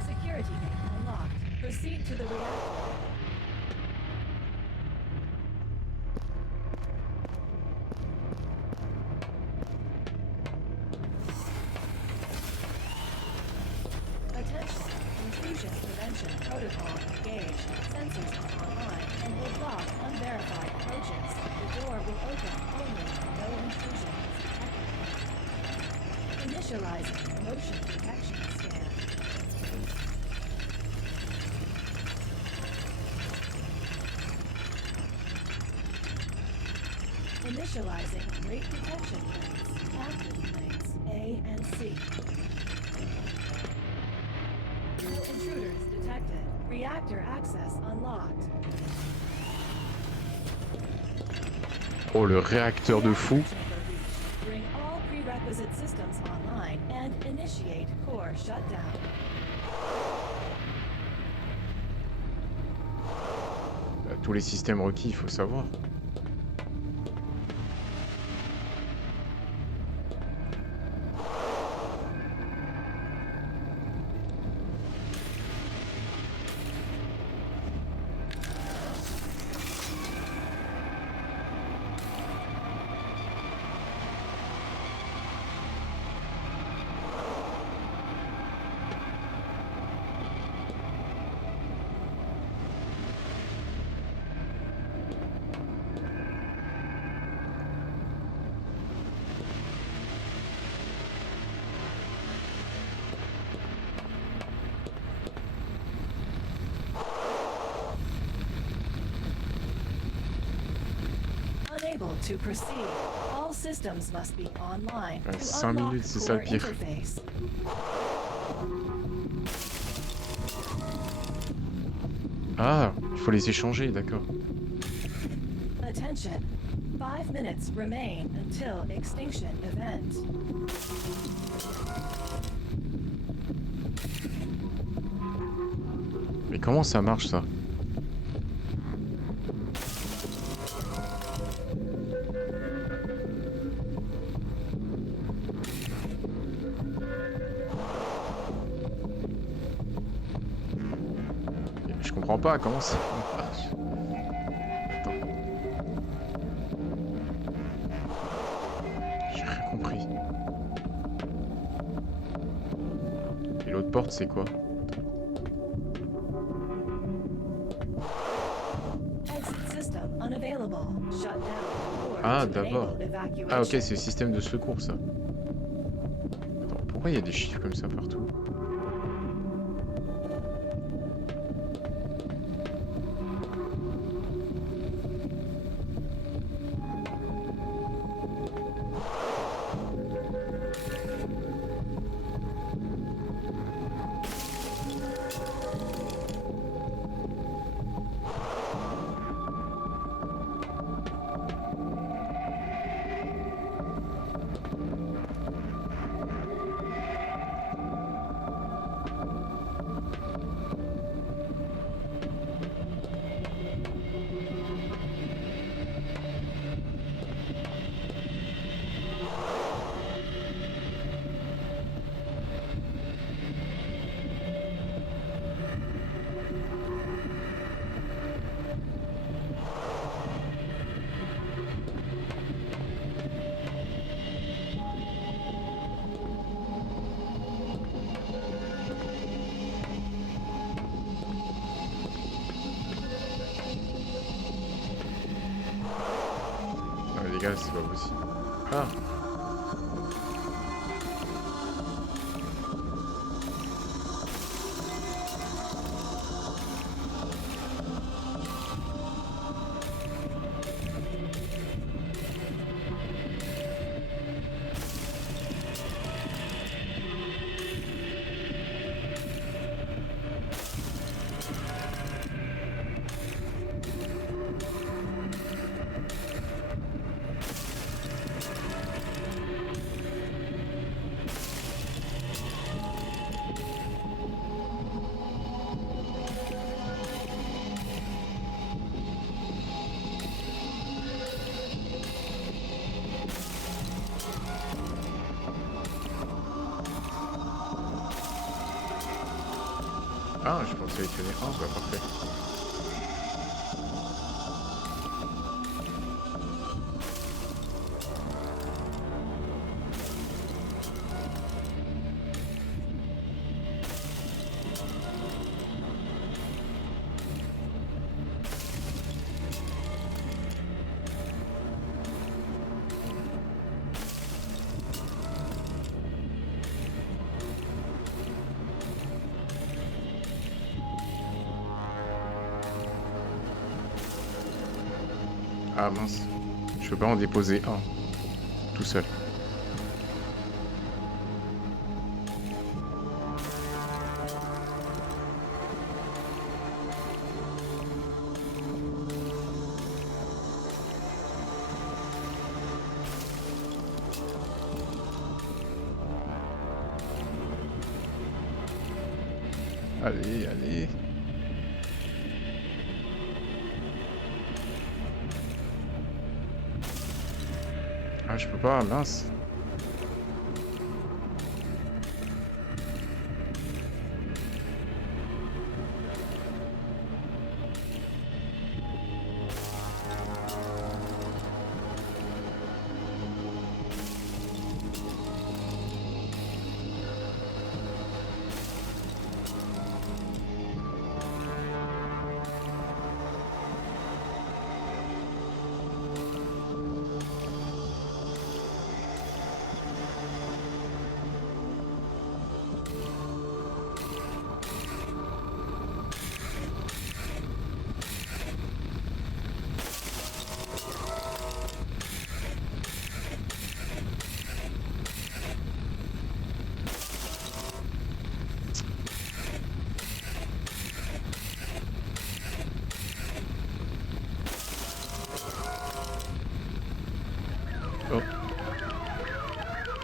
Security gate unlocked. Proceed to the reactor. Attention. Intrusion prevention protocol engaged. Sensors are online and will block unverified approaches. The door will open only when no intrusion is detected. Initializing motion detection scan. Initializing rate detection planes. Active planes A and C. No intruders detected. Reactor access unlocked. Oh, le réacteur de fou. Reactor chamber reached. Bring all prerequisite systems online and initiate core shutdown. Tous les systèmes requis, il faut savoir. unable to proceed. All systems must be online Ouais, to 5 unlock minutes, c'est ça le core pire. interface. Ah, il faut les échanger, d'accord. Attention. 5 minutes remain until extinction event. Mais comment ça marche ça? Je comprends pas comment ça marche. Attends. J'ai rien compris. Et l'autre porte, c'est quoi? Exit system unavailable. Shut down core Ah, to d'abord. enable evacuation. Ah, ok, c'est le système de secours, ça. Attends, pourquoi il y a des chiffres comme ça partout? Ah, les gars, c'est pas possible. Ah! Ah, je pense sélectionner un, bah parfait. Ah mince, je peux pas en déposer un, tout seul. Allez, allez. Ah, je peux pas, mince.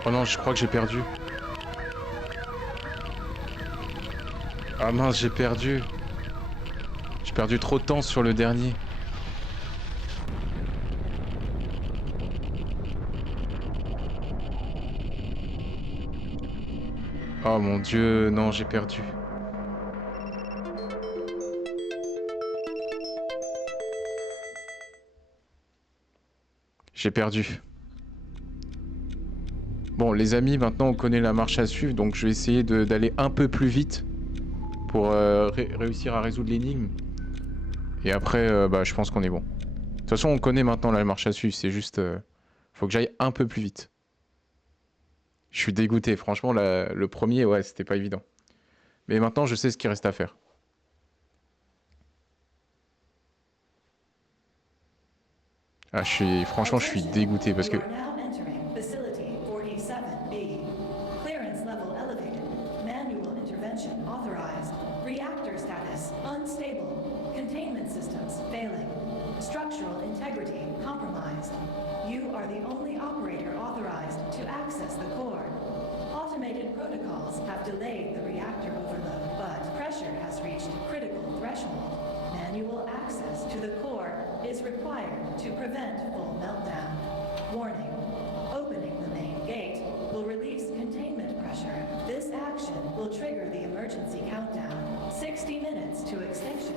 Oh non, je crois que j'ai perdu. Ah mince, j'ai perdu. J'ai perdu trop de temps sur le dernier. Oh mon dieu, non, j'ai perdu. J'ai perdu. Bon, les amis, maintenant on connaît la marche à suivre, donc je vais essayer d'aller un peu plus vite pour réussir à résoudre l'énigme. Et après, bah, je pense qu'on est bon. De toute façon, on connaît maintenant la marche à suivre, c'est juste... faut que j'aille un peu plus vite. Je suis dégoûté, franchement, le premier, ouais, c'était pas évident. Mais maintenant, je sais ce qu'il reste à faire. Ah, franchement, je suis dégoûté parce que... You are now entering Facility 47B. Clearance level elevated. Manual intervention authorized. Reactor status unstable. Containment systems failing. Structural integrity compromised. You are the only operator authorized to access the core. Automated protocols have delayed the reactor overload, but pressure has reached critical threshold. Manual access to the core is required to prevent full meltdown. Warning, opening the main gate will release containment pressure. This action will trigger the emergency countdown. 60 minutes to extinction.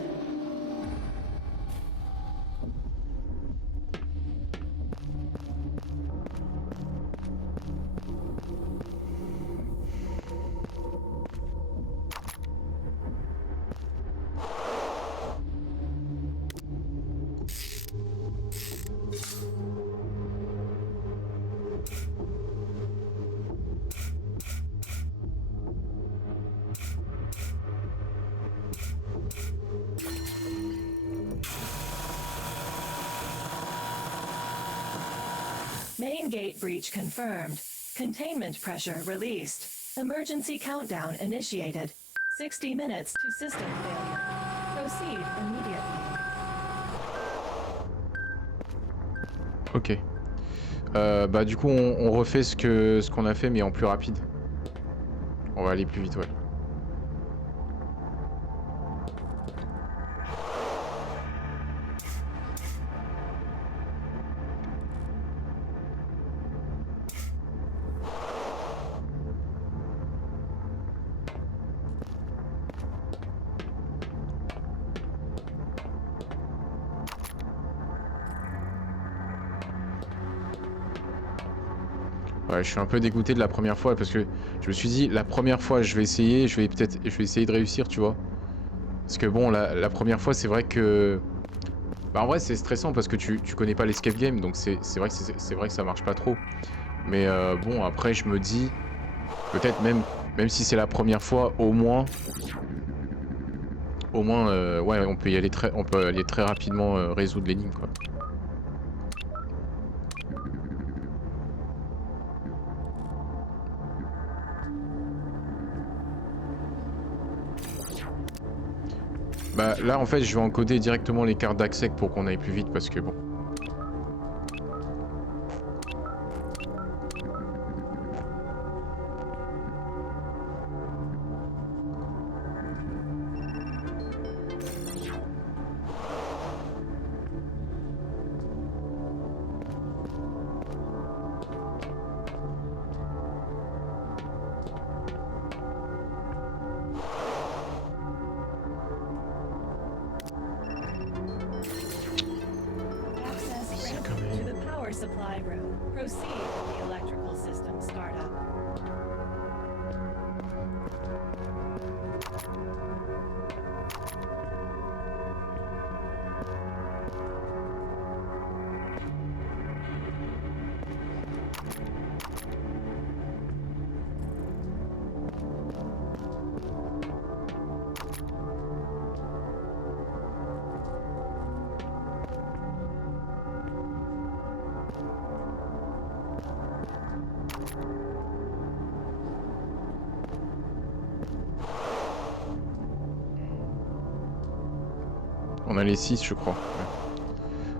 Main gate breach confirmed. Containment pressure released. Emergency countdown initiated. 60 minutes to system failure. Proceed immediately. Ok. Bah du coup, on refait ce qu'on a fait, mais en plus rapide. On va aller plus vite, ouais. Ouais, je suis un peu dégoûté de la première fois parce que je me suis dit, la première fois, je vais essayer de réussir, tu vois. Parce que bon, la première fois, c'est vrai que... Bah en vrai, c'est stressant parce que tu connais pas l'escape game, donc c'est vrai que ça marche pas trop. Mais bon, après, je me dis, peut-être même si c'est la première fois, au moins, ouais, on peut aller très rapidement résoudre l'énigme, quoi. Bah là, en fait, je vais encoder directement les cartes d'accès pour qu'on aille plus vite parce que bon. Supply room. Proceed with the electrical system startup. On a les 6, je crois. Ouais.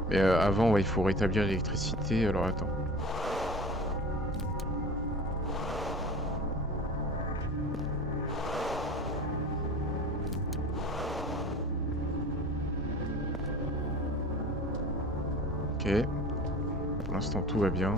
Mais avant, ouais, il faut rétablir l'électricité. Alors attends. Ok. Pour l'instant, tout va bien.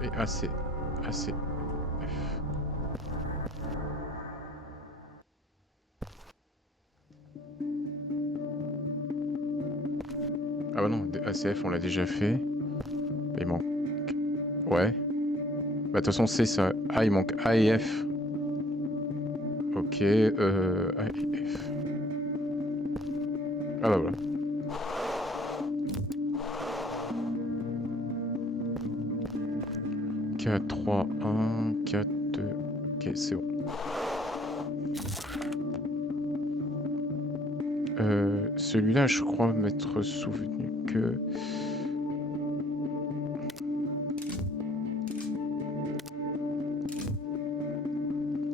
Et AC. AC. F. Ah bah non, ACF on l'a déjà fait. Il manque... Ouais. Bah de toute façon c'est ça. Ah il manque A et F. Ok, A et F. Ah bah voilà. K3, 1, 4, 2... Ok, c'est bon. Celui-là, je crois m'être souvenu que...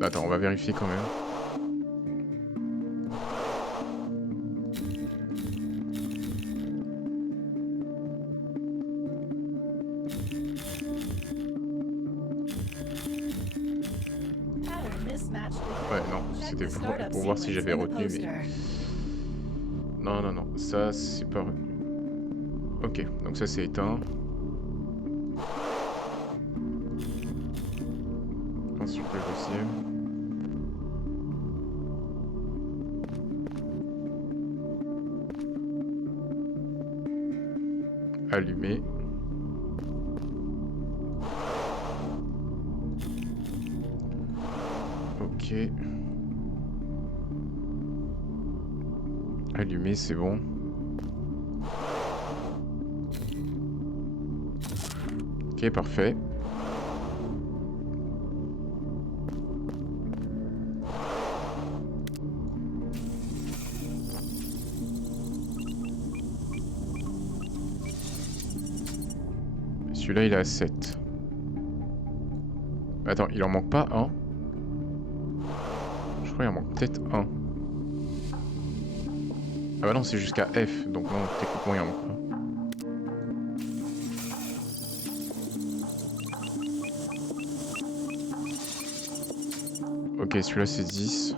Attends, on va vérifier quand même. Ouais, non, c'était pour voir si j'avais retenu, mais... Non, non, non, ça, c'est pas retenu. Ok, donc ça, c'est éteint. Ensuite, le deuxième. Allumé. Ok. Allumé, c'est bon. Ok, parfait. Celui-là, il est à 7. Attends, il en manque pas un? Je crois qu'il en manque peut-être un. Ah bah non, c'est jusqu'à F, donc non, techniquement, il en manque pas. Ok, celui-là, c'est 10.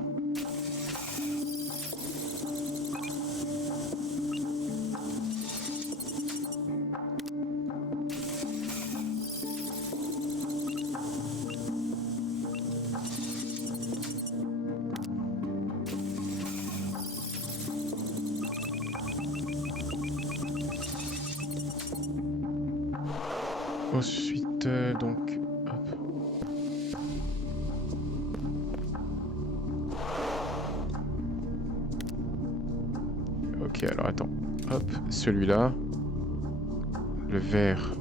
Ensuite, donc... Hop. Ok, alors attends. Hop, celui-là. Le vert.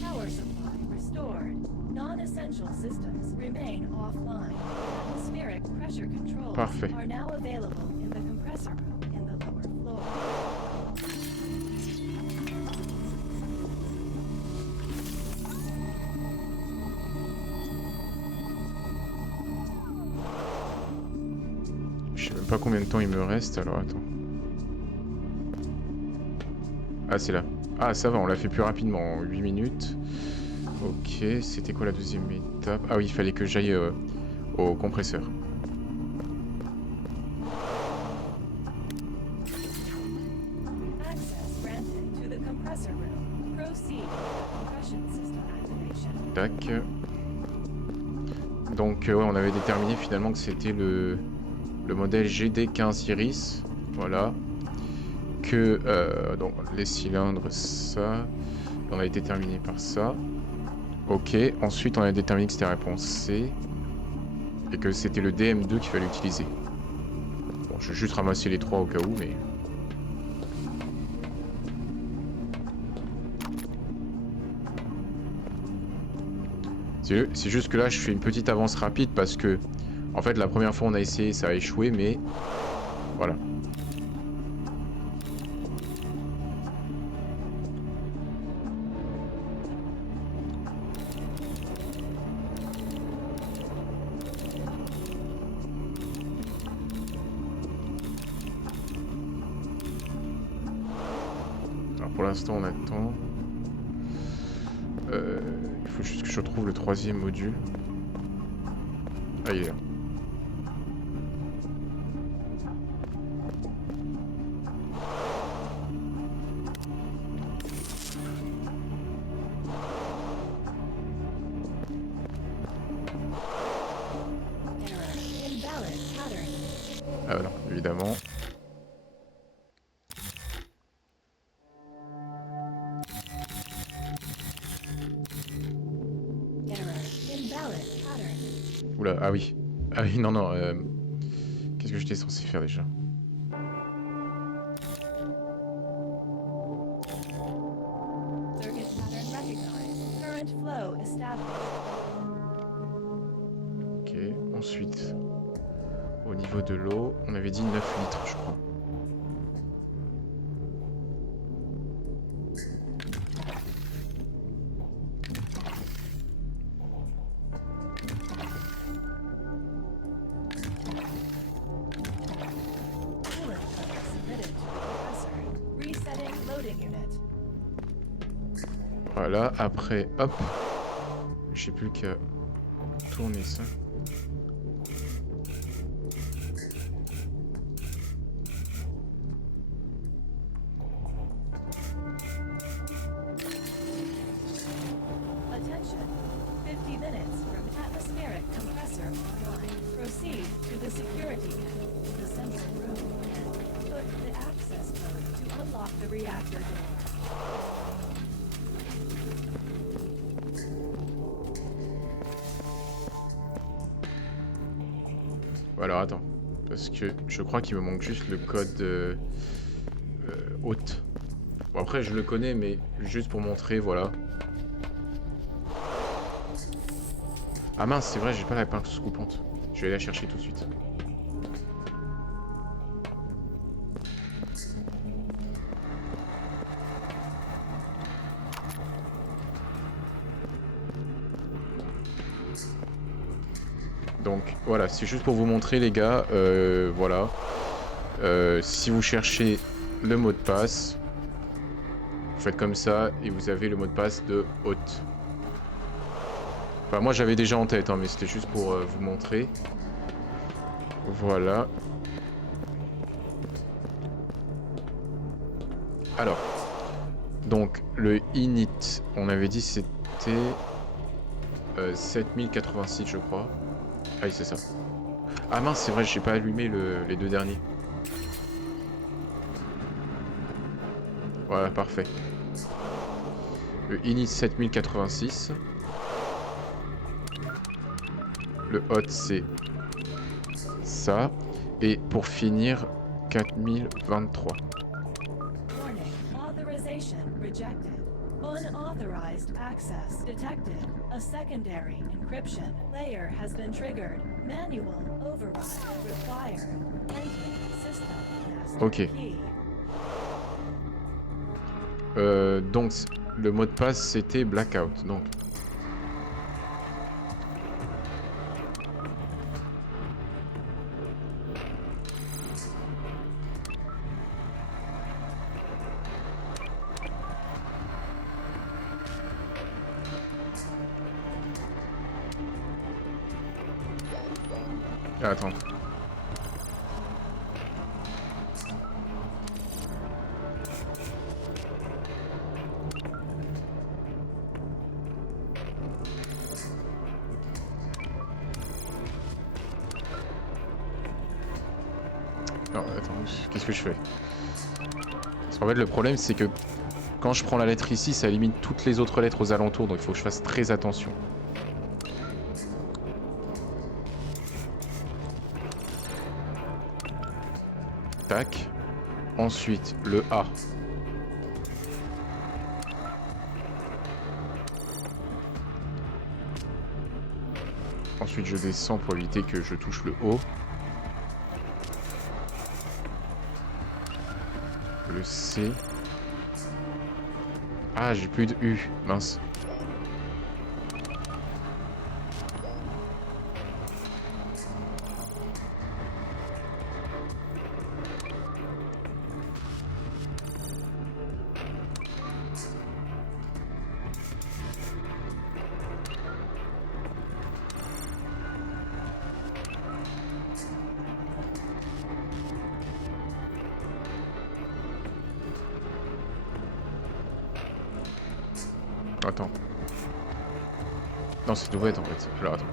Power supply restored. Non-essential systems remain offline. Atmospheric pressure controls Parfait. are now available in the compressor room in the lower floor. Je sais même pas combien de temps il me reste, alors attends. Ah, c'est là. Ah, ça va, on l'a fait plus rapidement, en 8 minutes. Ok, c'était quoi la deuxième étape? Ah oui, il fallait que j'aille au compresseur. Access granted to the compressor room. Proceed with compression system activation. Tac. Donc, ouais, on avait déterminé finalement que c'était le modèle GD15 Iris. Voilà. Que, donc, les cylindres, ça. On a été terminé par ça. Ok. Ensuite, on a déterminé que c'était réponse C. Et que c'était le DM2 qu'il fallait utiliser. Bon, je vais juste ramasser les 3 au cas où, mais... C'est juste que là, je fais une petite avance rapide parce que... En fait, la première fois, on a essayé, ça a échoué, mais... Voilà. Alors pour l'instant, on attend. Il faut juste que je retrouve le 3e module. Ah, il est là. Ah non, évidemment. Oula, ah oui. Ah oui, non, non. Qu'est-ce que j'étais censé faire déjà? Ok, ensuite, au niveau de l'eau, on avait dit 9 litres, je crois. Voilà, après, hop. Je sais plus qu'à tourner ça. Attention. 50 minutes from atmospheric compressor online. Proceed to the security panel in the central room and put the access code to unlock the reactor door. Alors attends, parce que je crois qu'il me manque juste le code hôte. Bon après je le connais mais juste pour montrer, voilà. Ah mince, c'est vrai, j'ai pas la pince coupante. Je vais aller la chercher tout de suite. Donc voilà, c'est juste pour vous montrer les gars, voilà. Si vous cherchez le mot de passe, vous faites comme ça et vous avez le mot de passe de hôte. Enfin moi j'avais déjà en tête, hein, mais c'était juste pour vous montrer. Voilà. Alors, donc le init, on avait dit c'était 7086 je crois. Ah oui, c'est ça. Ah mince, c'est vrai, j'ai pas allumé les 2 derniers. Voilà, parfait. Le init 7086. Le hot, c'est ça. Et pour finir, 4023. Warning. Authorization rejected. Unauthorized access detected. A secondary encryption layer has been triggered. Manual override required. Entering system master Ok. key. Donc le mot de passe c'était blackout. Donc ah, attends. Non, attends, qu'est-ce que je fais? Parce qu'en fait, le problème, c'est que quand je prends la lettre ici, ça élimine toutes les autres lettres aux alentours, donc il faut que je fasse très attention. Tac. Ensuite, le A. Ensuite, je descends pour éviter que je touche le O. Le C. Ah, j'ai plus de U. Mince. Attends. Non, c'est une bête en fait. Alors attends.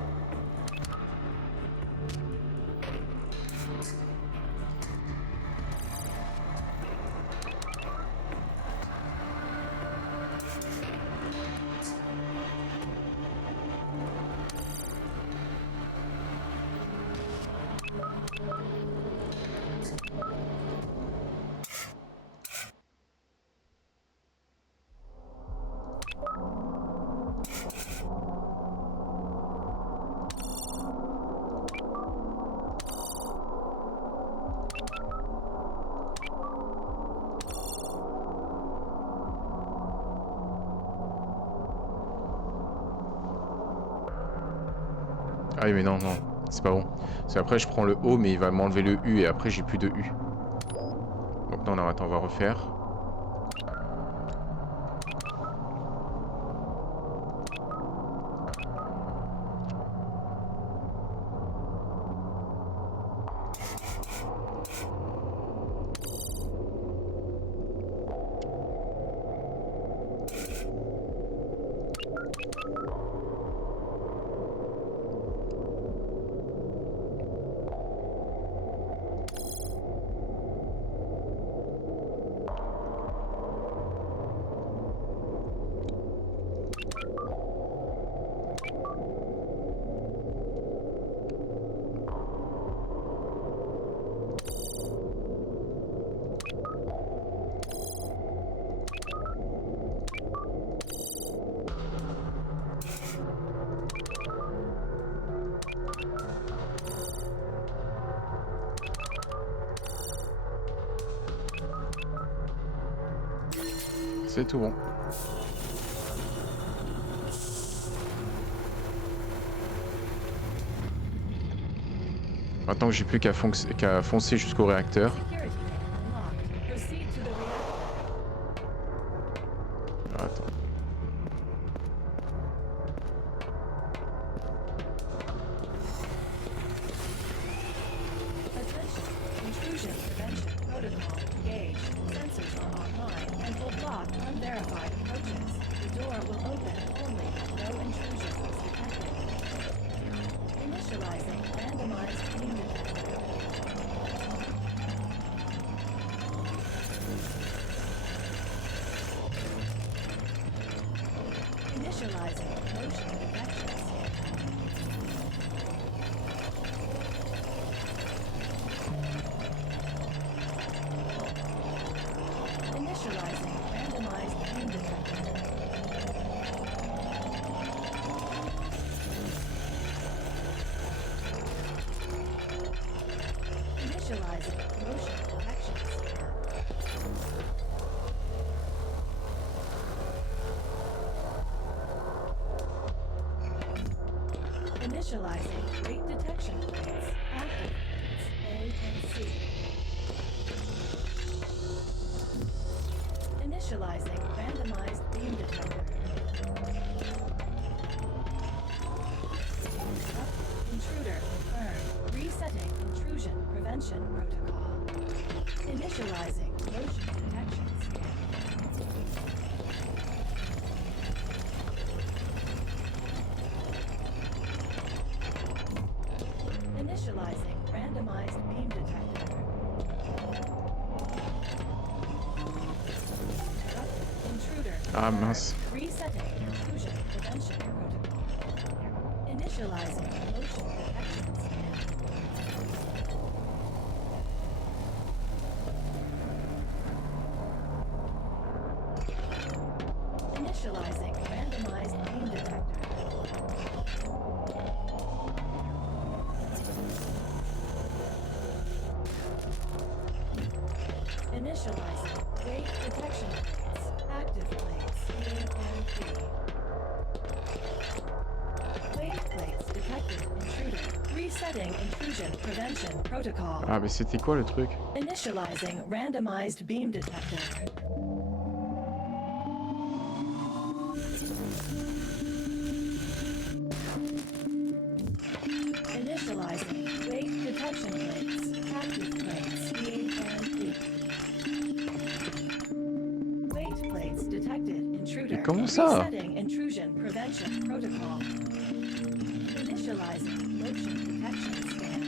Ah oui, mais non, non, c'est pas bon. Parce qu'après, je prends le O, mais il va m'enlever le U, et après, j'ai plus de U. Donc non, non, attends, on va refaire. C'est tout bon. Maintenant que j'ai plus qu'à foncer jusqu'au réacteur. Attends. Initializing rate detection points. Active A and C. Initializing randomized beam detector. Intruder confirmed. Resetting intrusion prevention protocol. Initializing motion detection scan. Initializing randomized beam detector. Intruder. Ah mince. Resetting intrusion prevention protocol. Initializing motion detection scan. Initializing weight detection plates. Active plates. E and P. Weight plates detected. Intruder. Resetting intrusion prevention protocol. Ah, mais c'était quoi le truc? Initializing randomized beam detector. Initializing weight detection plates. Active plates. E and P. Weight plates detected. Intruder. Mais comment ça? Resetting intrusion prevention protocol. Initializing motion detection scan.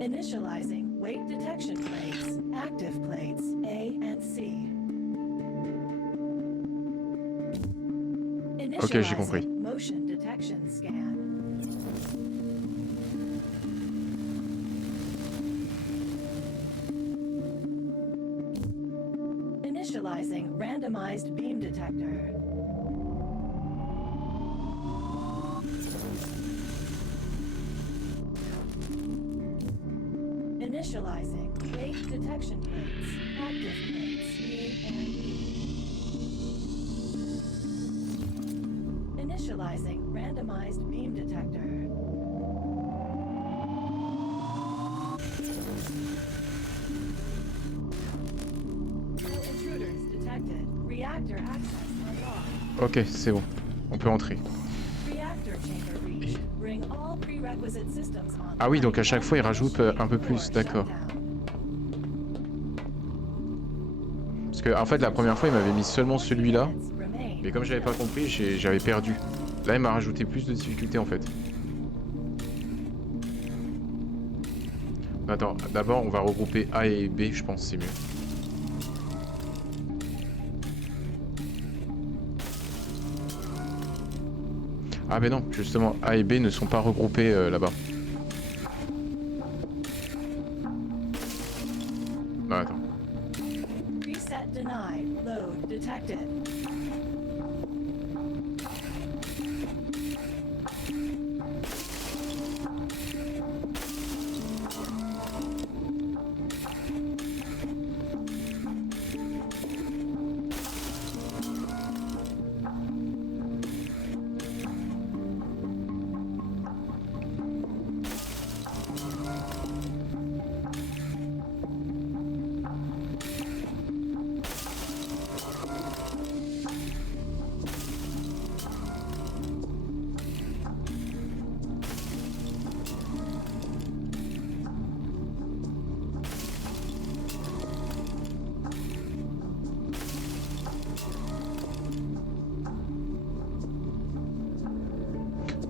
Initializing weight detection plates. Active plates. A and C. Ok, j'ai compris. Initializing motion detection scan. Initializing randomized beam detector. Initializing weight detection plates. Active plates. E and E. Initializing randomized beam detector. No intruders detected. Reactor access unlocked. Ok, c'est bon. On peut entrer. Reactor chamber reached. Bring all prerequisite systems online. Ah oui, donc à chaque fois, il rajoute un peu plus, d'accord. Parce que, en fait, la première fois, il m'avait mis seulement celui-là. Mais comme j'avais pas compris, j'avais perdu. Là, il m'a rajouté plus de difficultés, en fait. Attends, d'abord, on va regrouper A et B, je pense, c'est mieux. Ah mais non, justement, A et B ne sont pas regroupés là-bas. Non, attends. Reset denied. Load detected.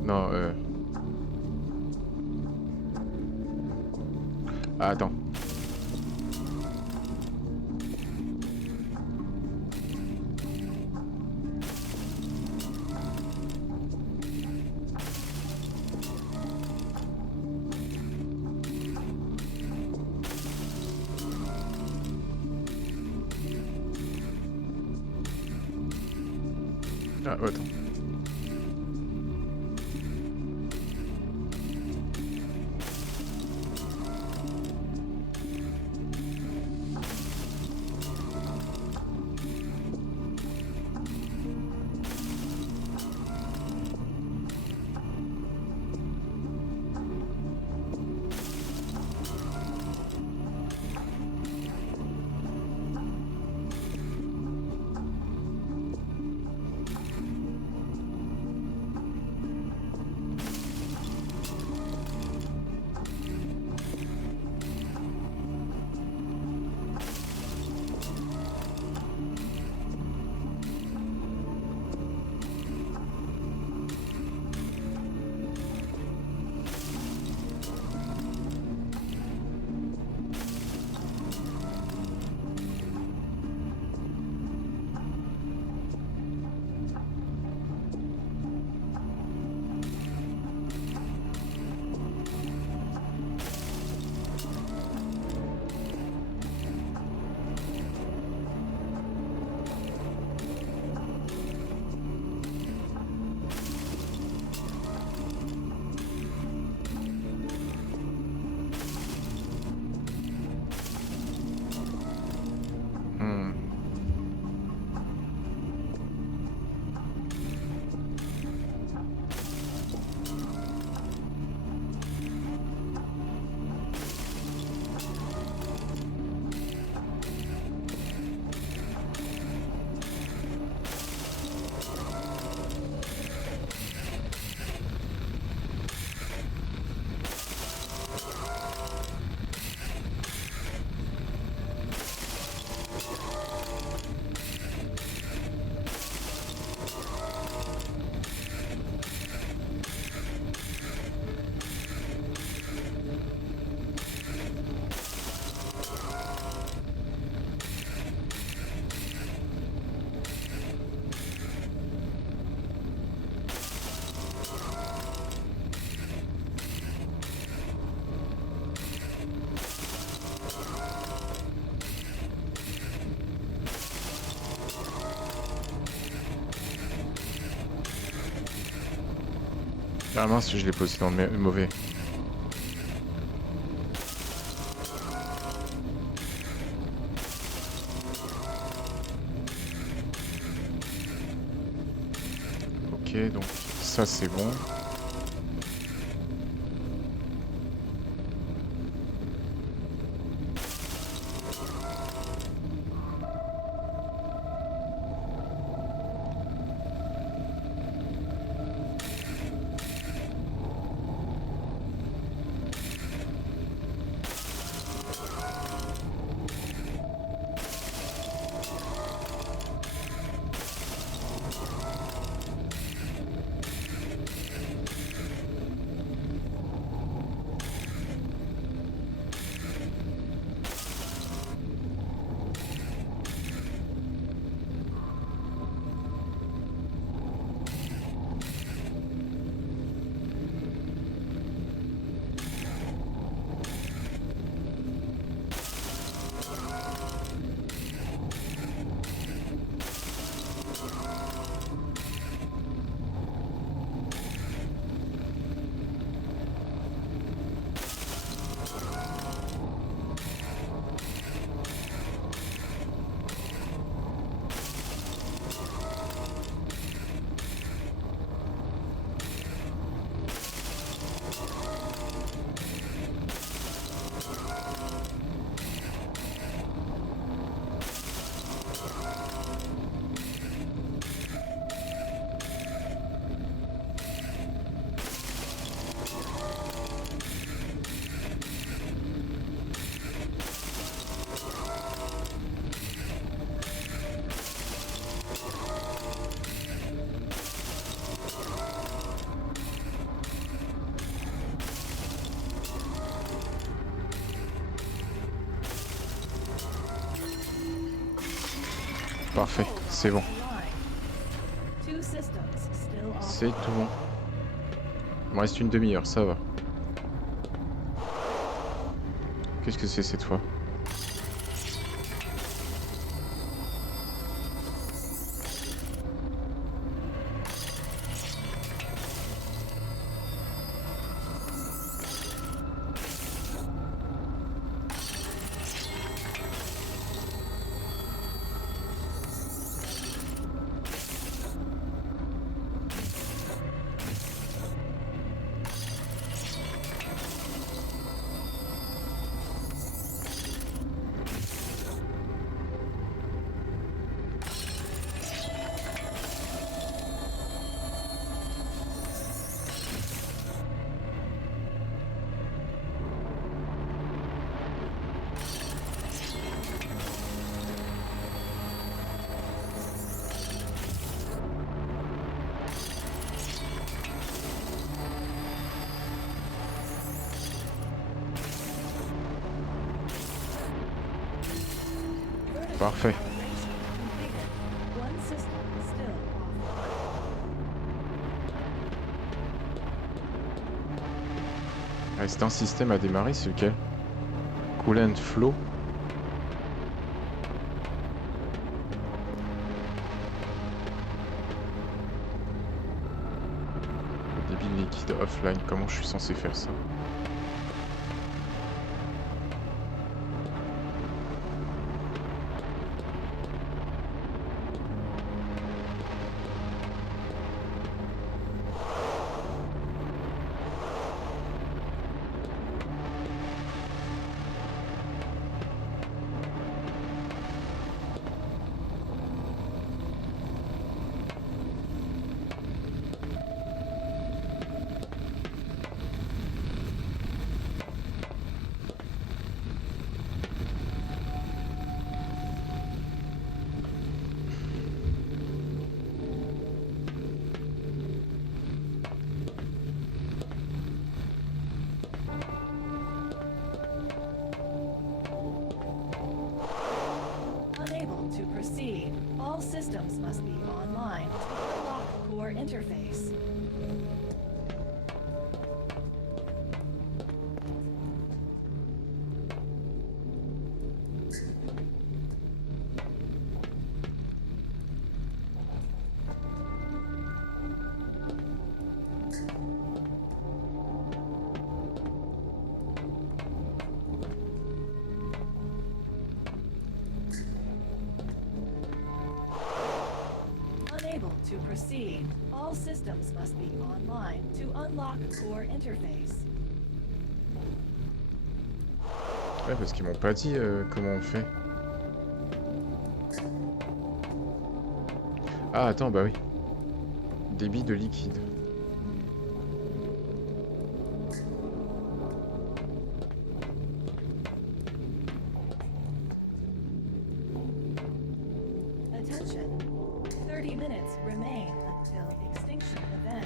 Non, Ah, attends. Ah, attends. Ah mince, je l'ai posé dans le mauvais. Ok, donc ça c'est bon. Parfait, c'est bon. Two systems still C'est offline. tout bon. Il me reste une demi-heure, ça va. Qu'est-ce que c'est cette fois? Parfait. One system still offline. Reste un système à démarrer, c'est lequel? Coolant Flow. Débit liquide offline, comment je suis censé faire ça? Unable to proceed. All systems must be online to unlock core interface. proceed, all systems must be online to unlock core interface. Ouais, parce qu'ils m'ont pas dit comment on fait. Ah, attends, bah oui. Débit de liquide. Attention. 30 minutes remain until extinction event.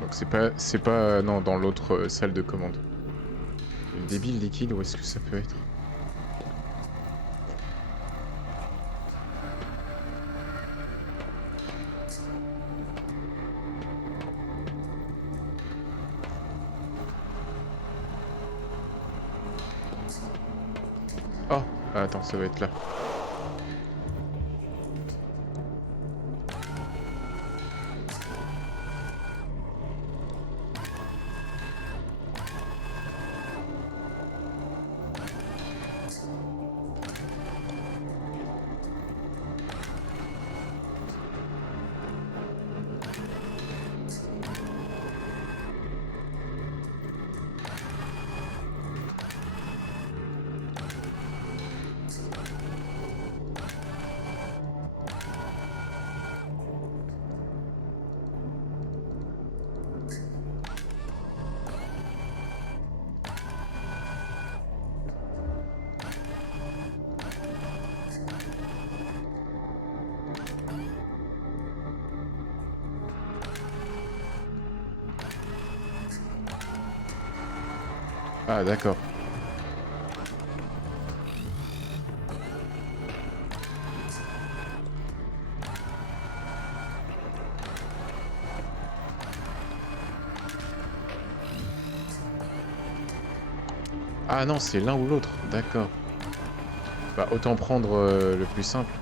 Donc c'est pas non, dans l'autre salle de commande. Le débit liquide, où est-ce que ça peut être? Oh, attends, ça va être là. Ah, d'accord. Ah non, c'est l'un ou l'autre, d'accord. Bah, autant prendre le plus simple.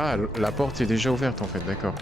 Ah, la porte est déjà ouverte en fait, d'accord.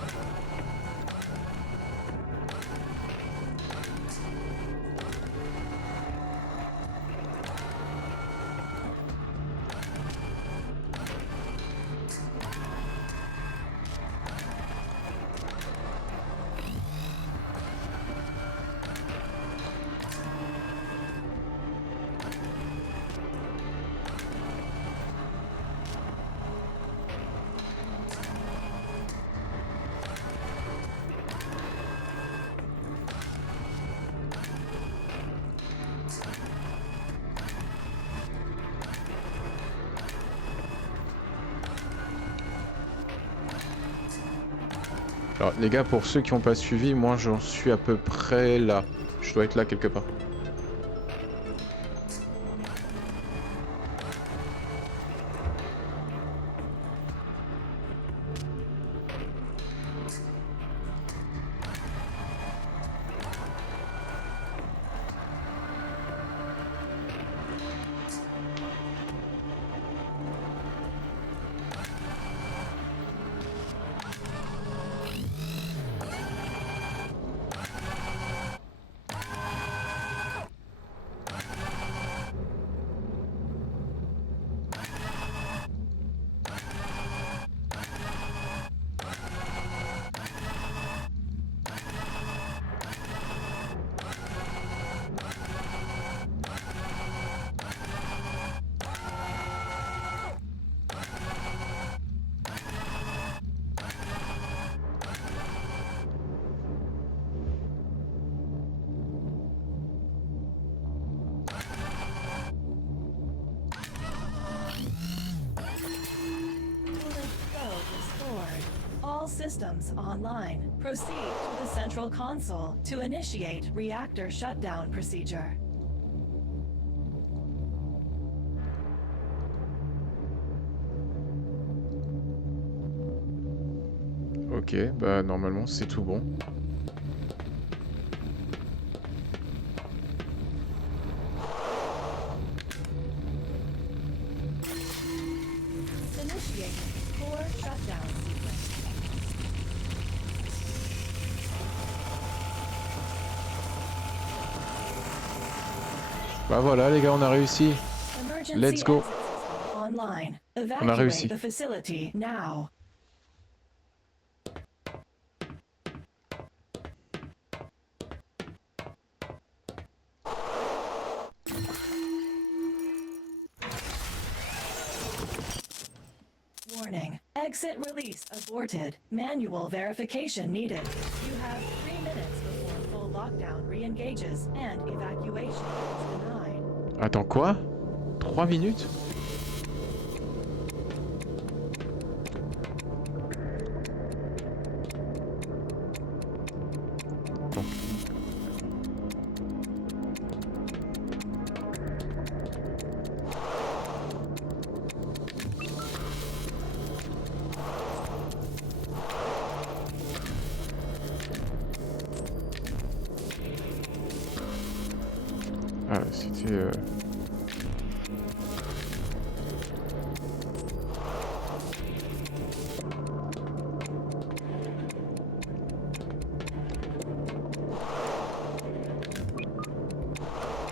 Alors les gars, pour ceux qui n'ont pas suivi, moi j'en suis à peu près là. Je dois être là quelque part. systems online. Proceed to the central console to initiate reactor shutdown procedure. Ok, bah normalement c'est tout bon. Initiating core shutdown sequence. Bah voilà les gars, on a réussi. Emergency Let's go. exit system online. On a réussi. Evacuate the facility now. Warning. Exit release aborted. Manual verification needed. You have 3 minutes before full lockdown re-engages and evacuation is denied. Attends quoi? 3 minutes? Bon. Ah, c'était...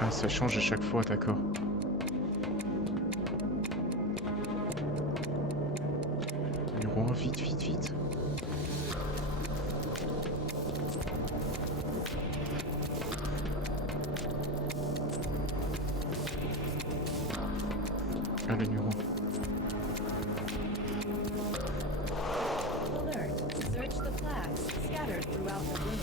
Ah, ça change à chaque fois, d'accord. Numéro 1, vite, vite, vite. Ah, le numéro 1. Alert. Search the flags scattered throughout the room.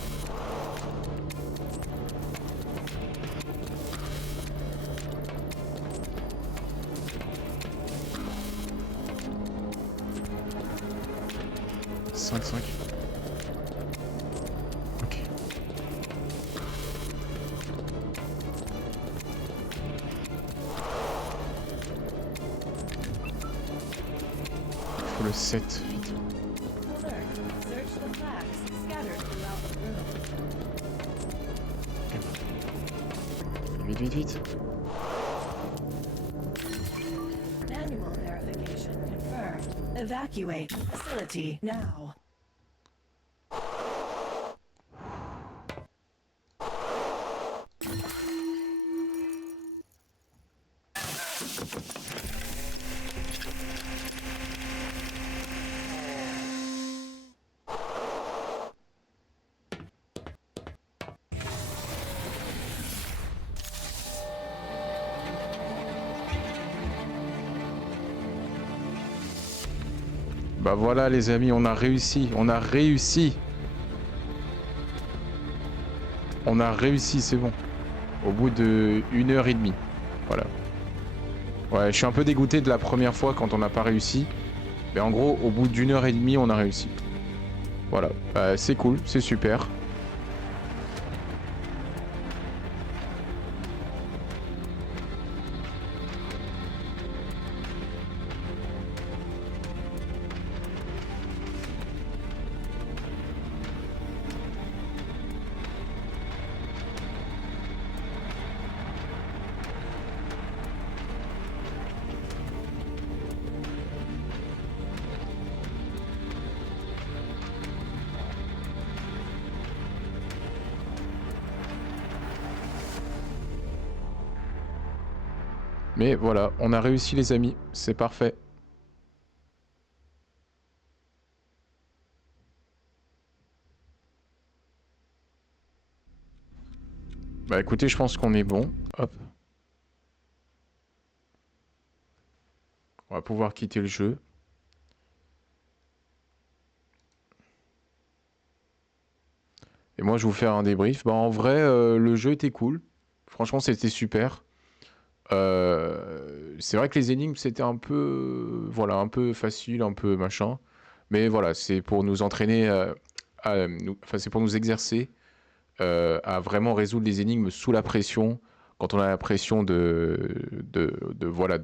Cinq. Ok. Il faut le 7, vite. Alert. Search the flags scattered throughout the room. Vite, vite, vite. Manual verification confirmed. Evacuate the facility now. Bah voilà les amis, on a réussi, on a réussi. On a réussi, c'est bon. Au bout de 1h30. Voilà. Ouais, je suis un peu dégoûté de la première fois quand on n'a pas réussi. Mais en gros, au bout d'1h30, on a réussi. Voilà. C'est cool, c'est super. Mais voilà, on a réussi les amis, c'est parfait. Bah écoutez, je pense qu'on est bon. Hop. On va pouvoir quitter le jeu. Et moi, je vais vous faire un débrief. Bah en vrai, le jeu était cool. Franchement, c'était super. C'est vrai que les énigmes, c'était un peu... voilà, un peu facile, un peu machin. Mais voilà, c'est pour nous entraîner, enfin, c'est pour nous exercer à vraiment résoudre les énigmes sous la pression, quand on a la pression voilà,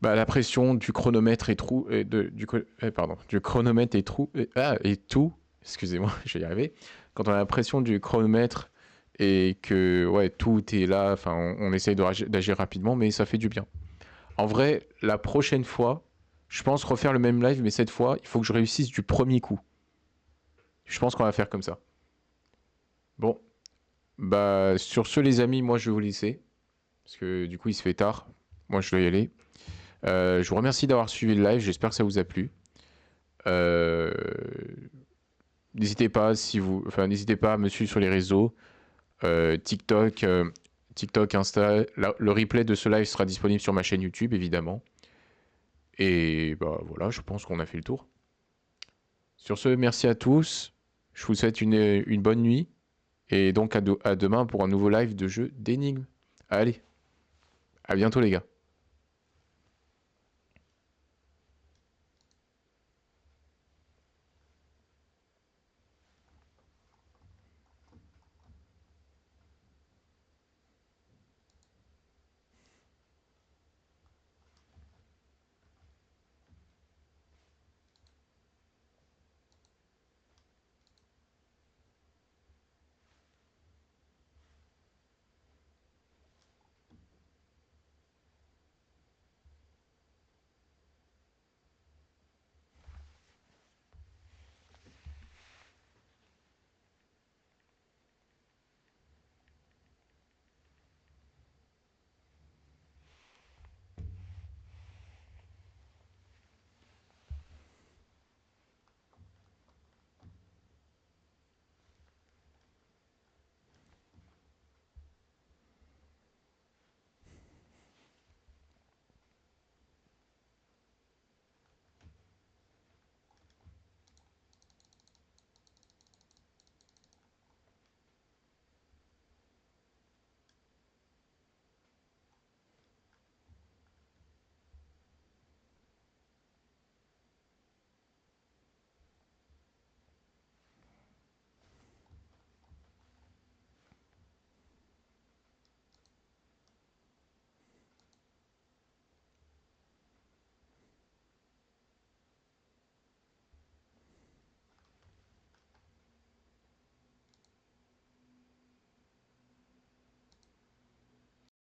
bah, la pression du chronomètre et trou, pardon, du chronomètre et trou, et tout, excusez-moi, je vais y arriver. Quand on a la pression du chronomètre et que ouais, tout est là, enfin, on essaye d'agir rapidement, mais ça fait du bien. En vrai, la prochaine fois, je pense refaire le même live, mais cette fois, il faut que je réussisse du premier coup. Je pense qu'on va faire comme ça. Bon, bah sur ce les amis, moi je vais vous laisser, parce que du coup il se fait tard. Moi je dois y aller. Je vous remercie d'avoir suivi le live, j'espère que ça vous a plu. Euh, N'hésitez pas n'hésitez pas à me suivre sur les réseaux, TikTok, TikTok, Insta. Le replay de ce live sera disponible sur ma chaîne YouTube évidemment. Et bah voilà, je pense qu'on a fait le tour. Sur ce, merci à tous. Je vous souhaite une bonne nuit. Et donc à demain pour un nouveau live de jeu d'énigmes. Allez, à bientôt les gars.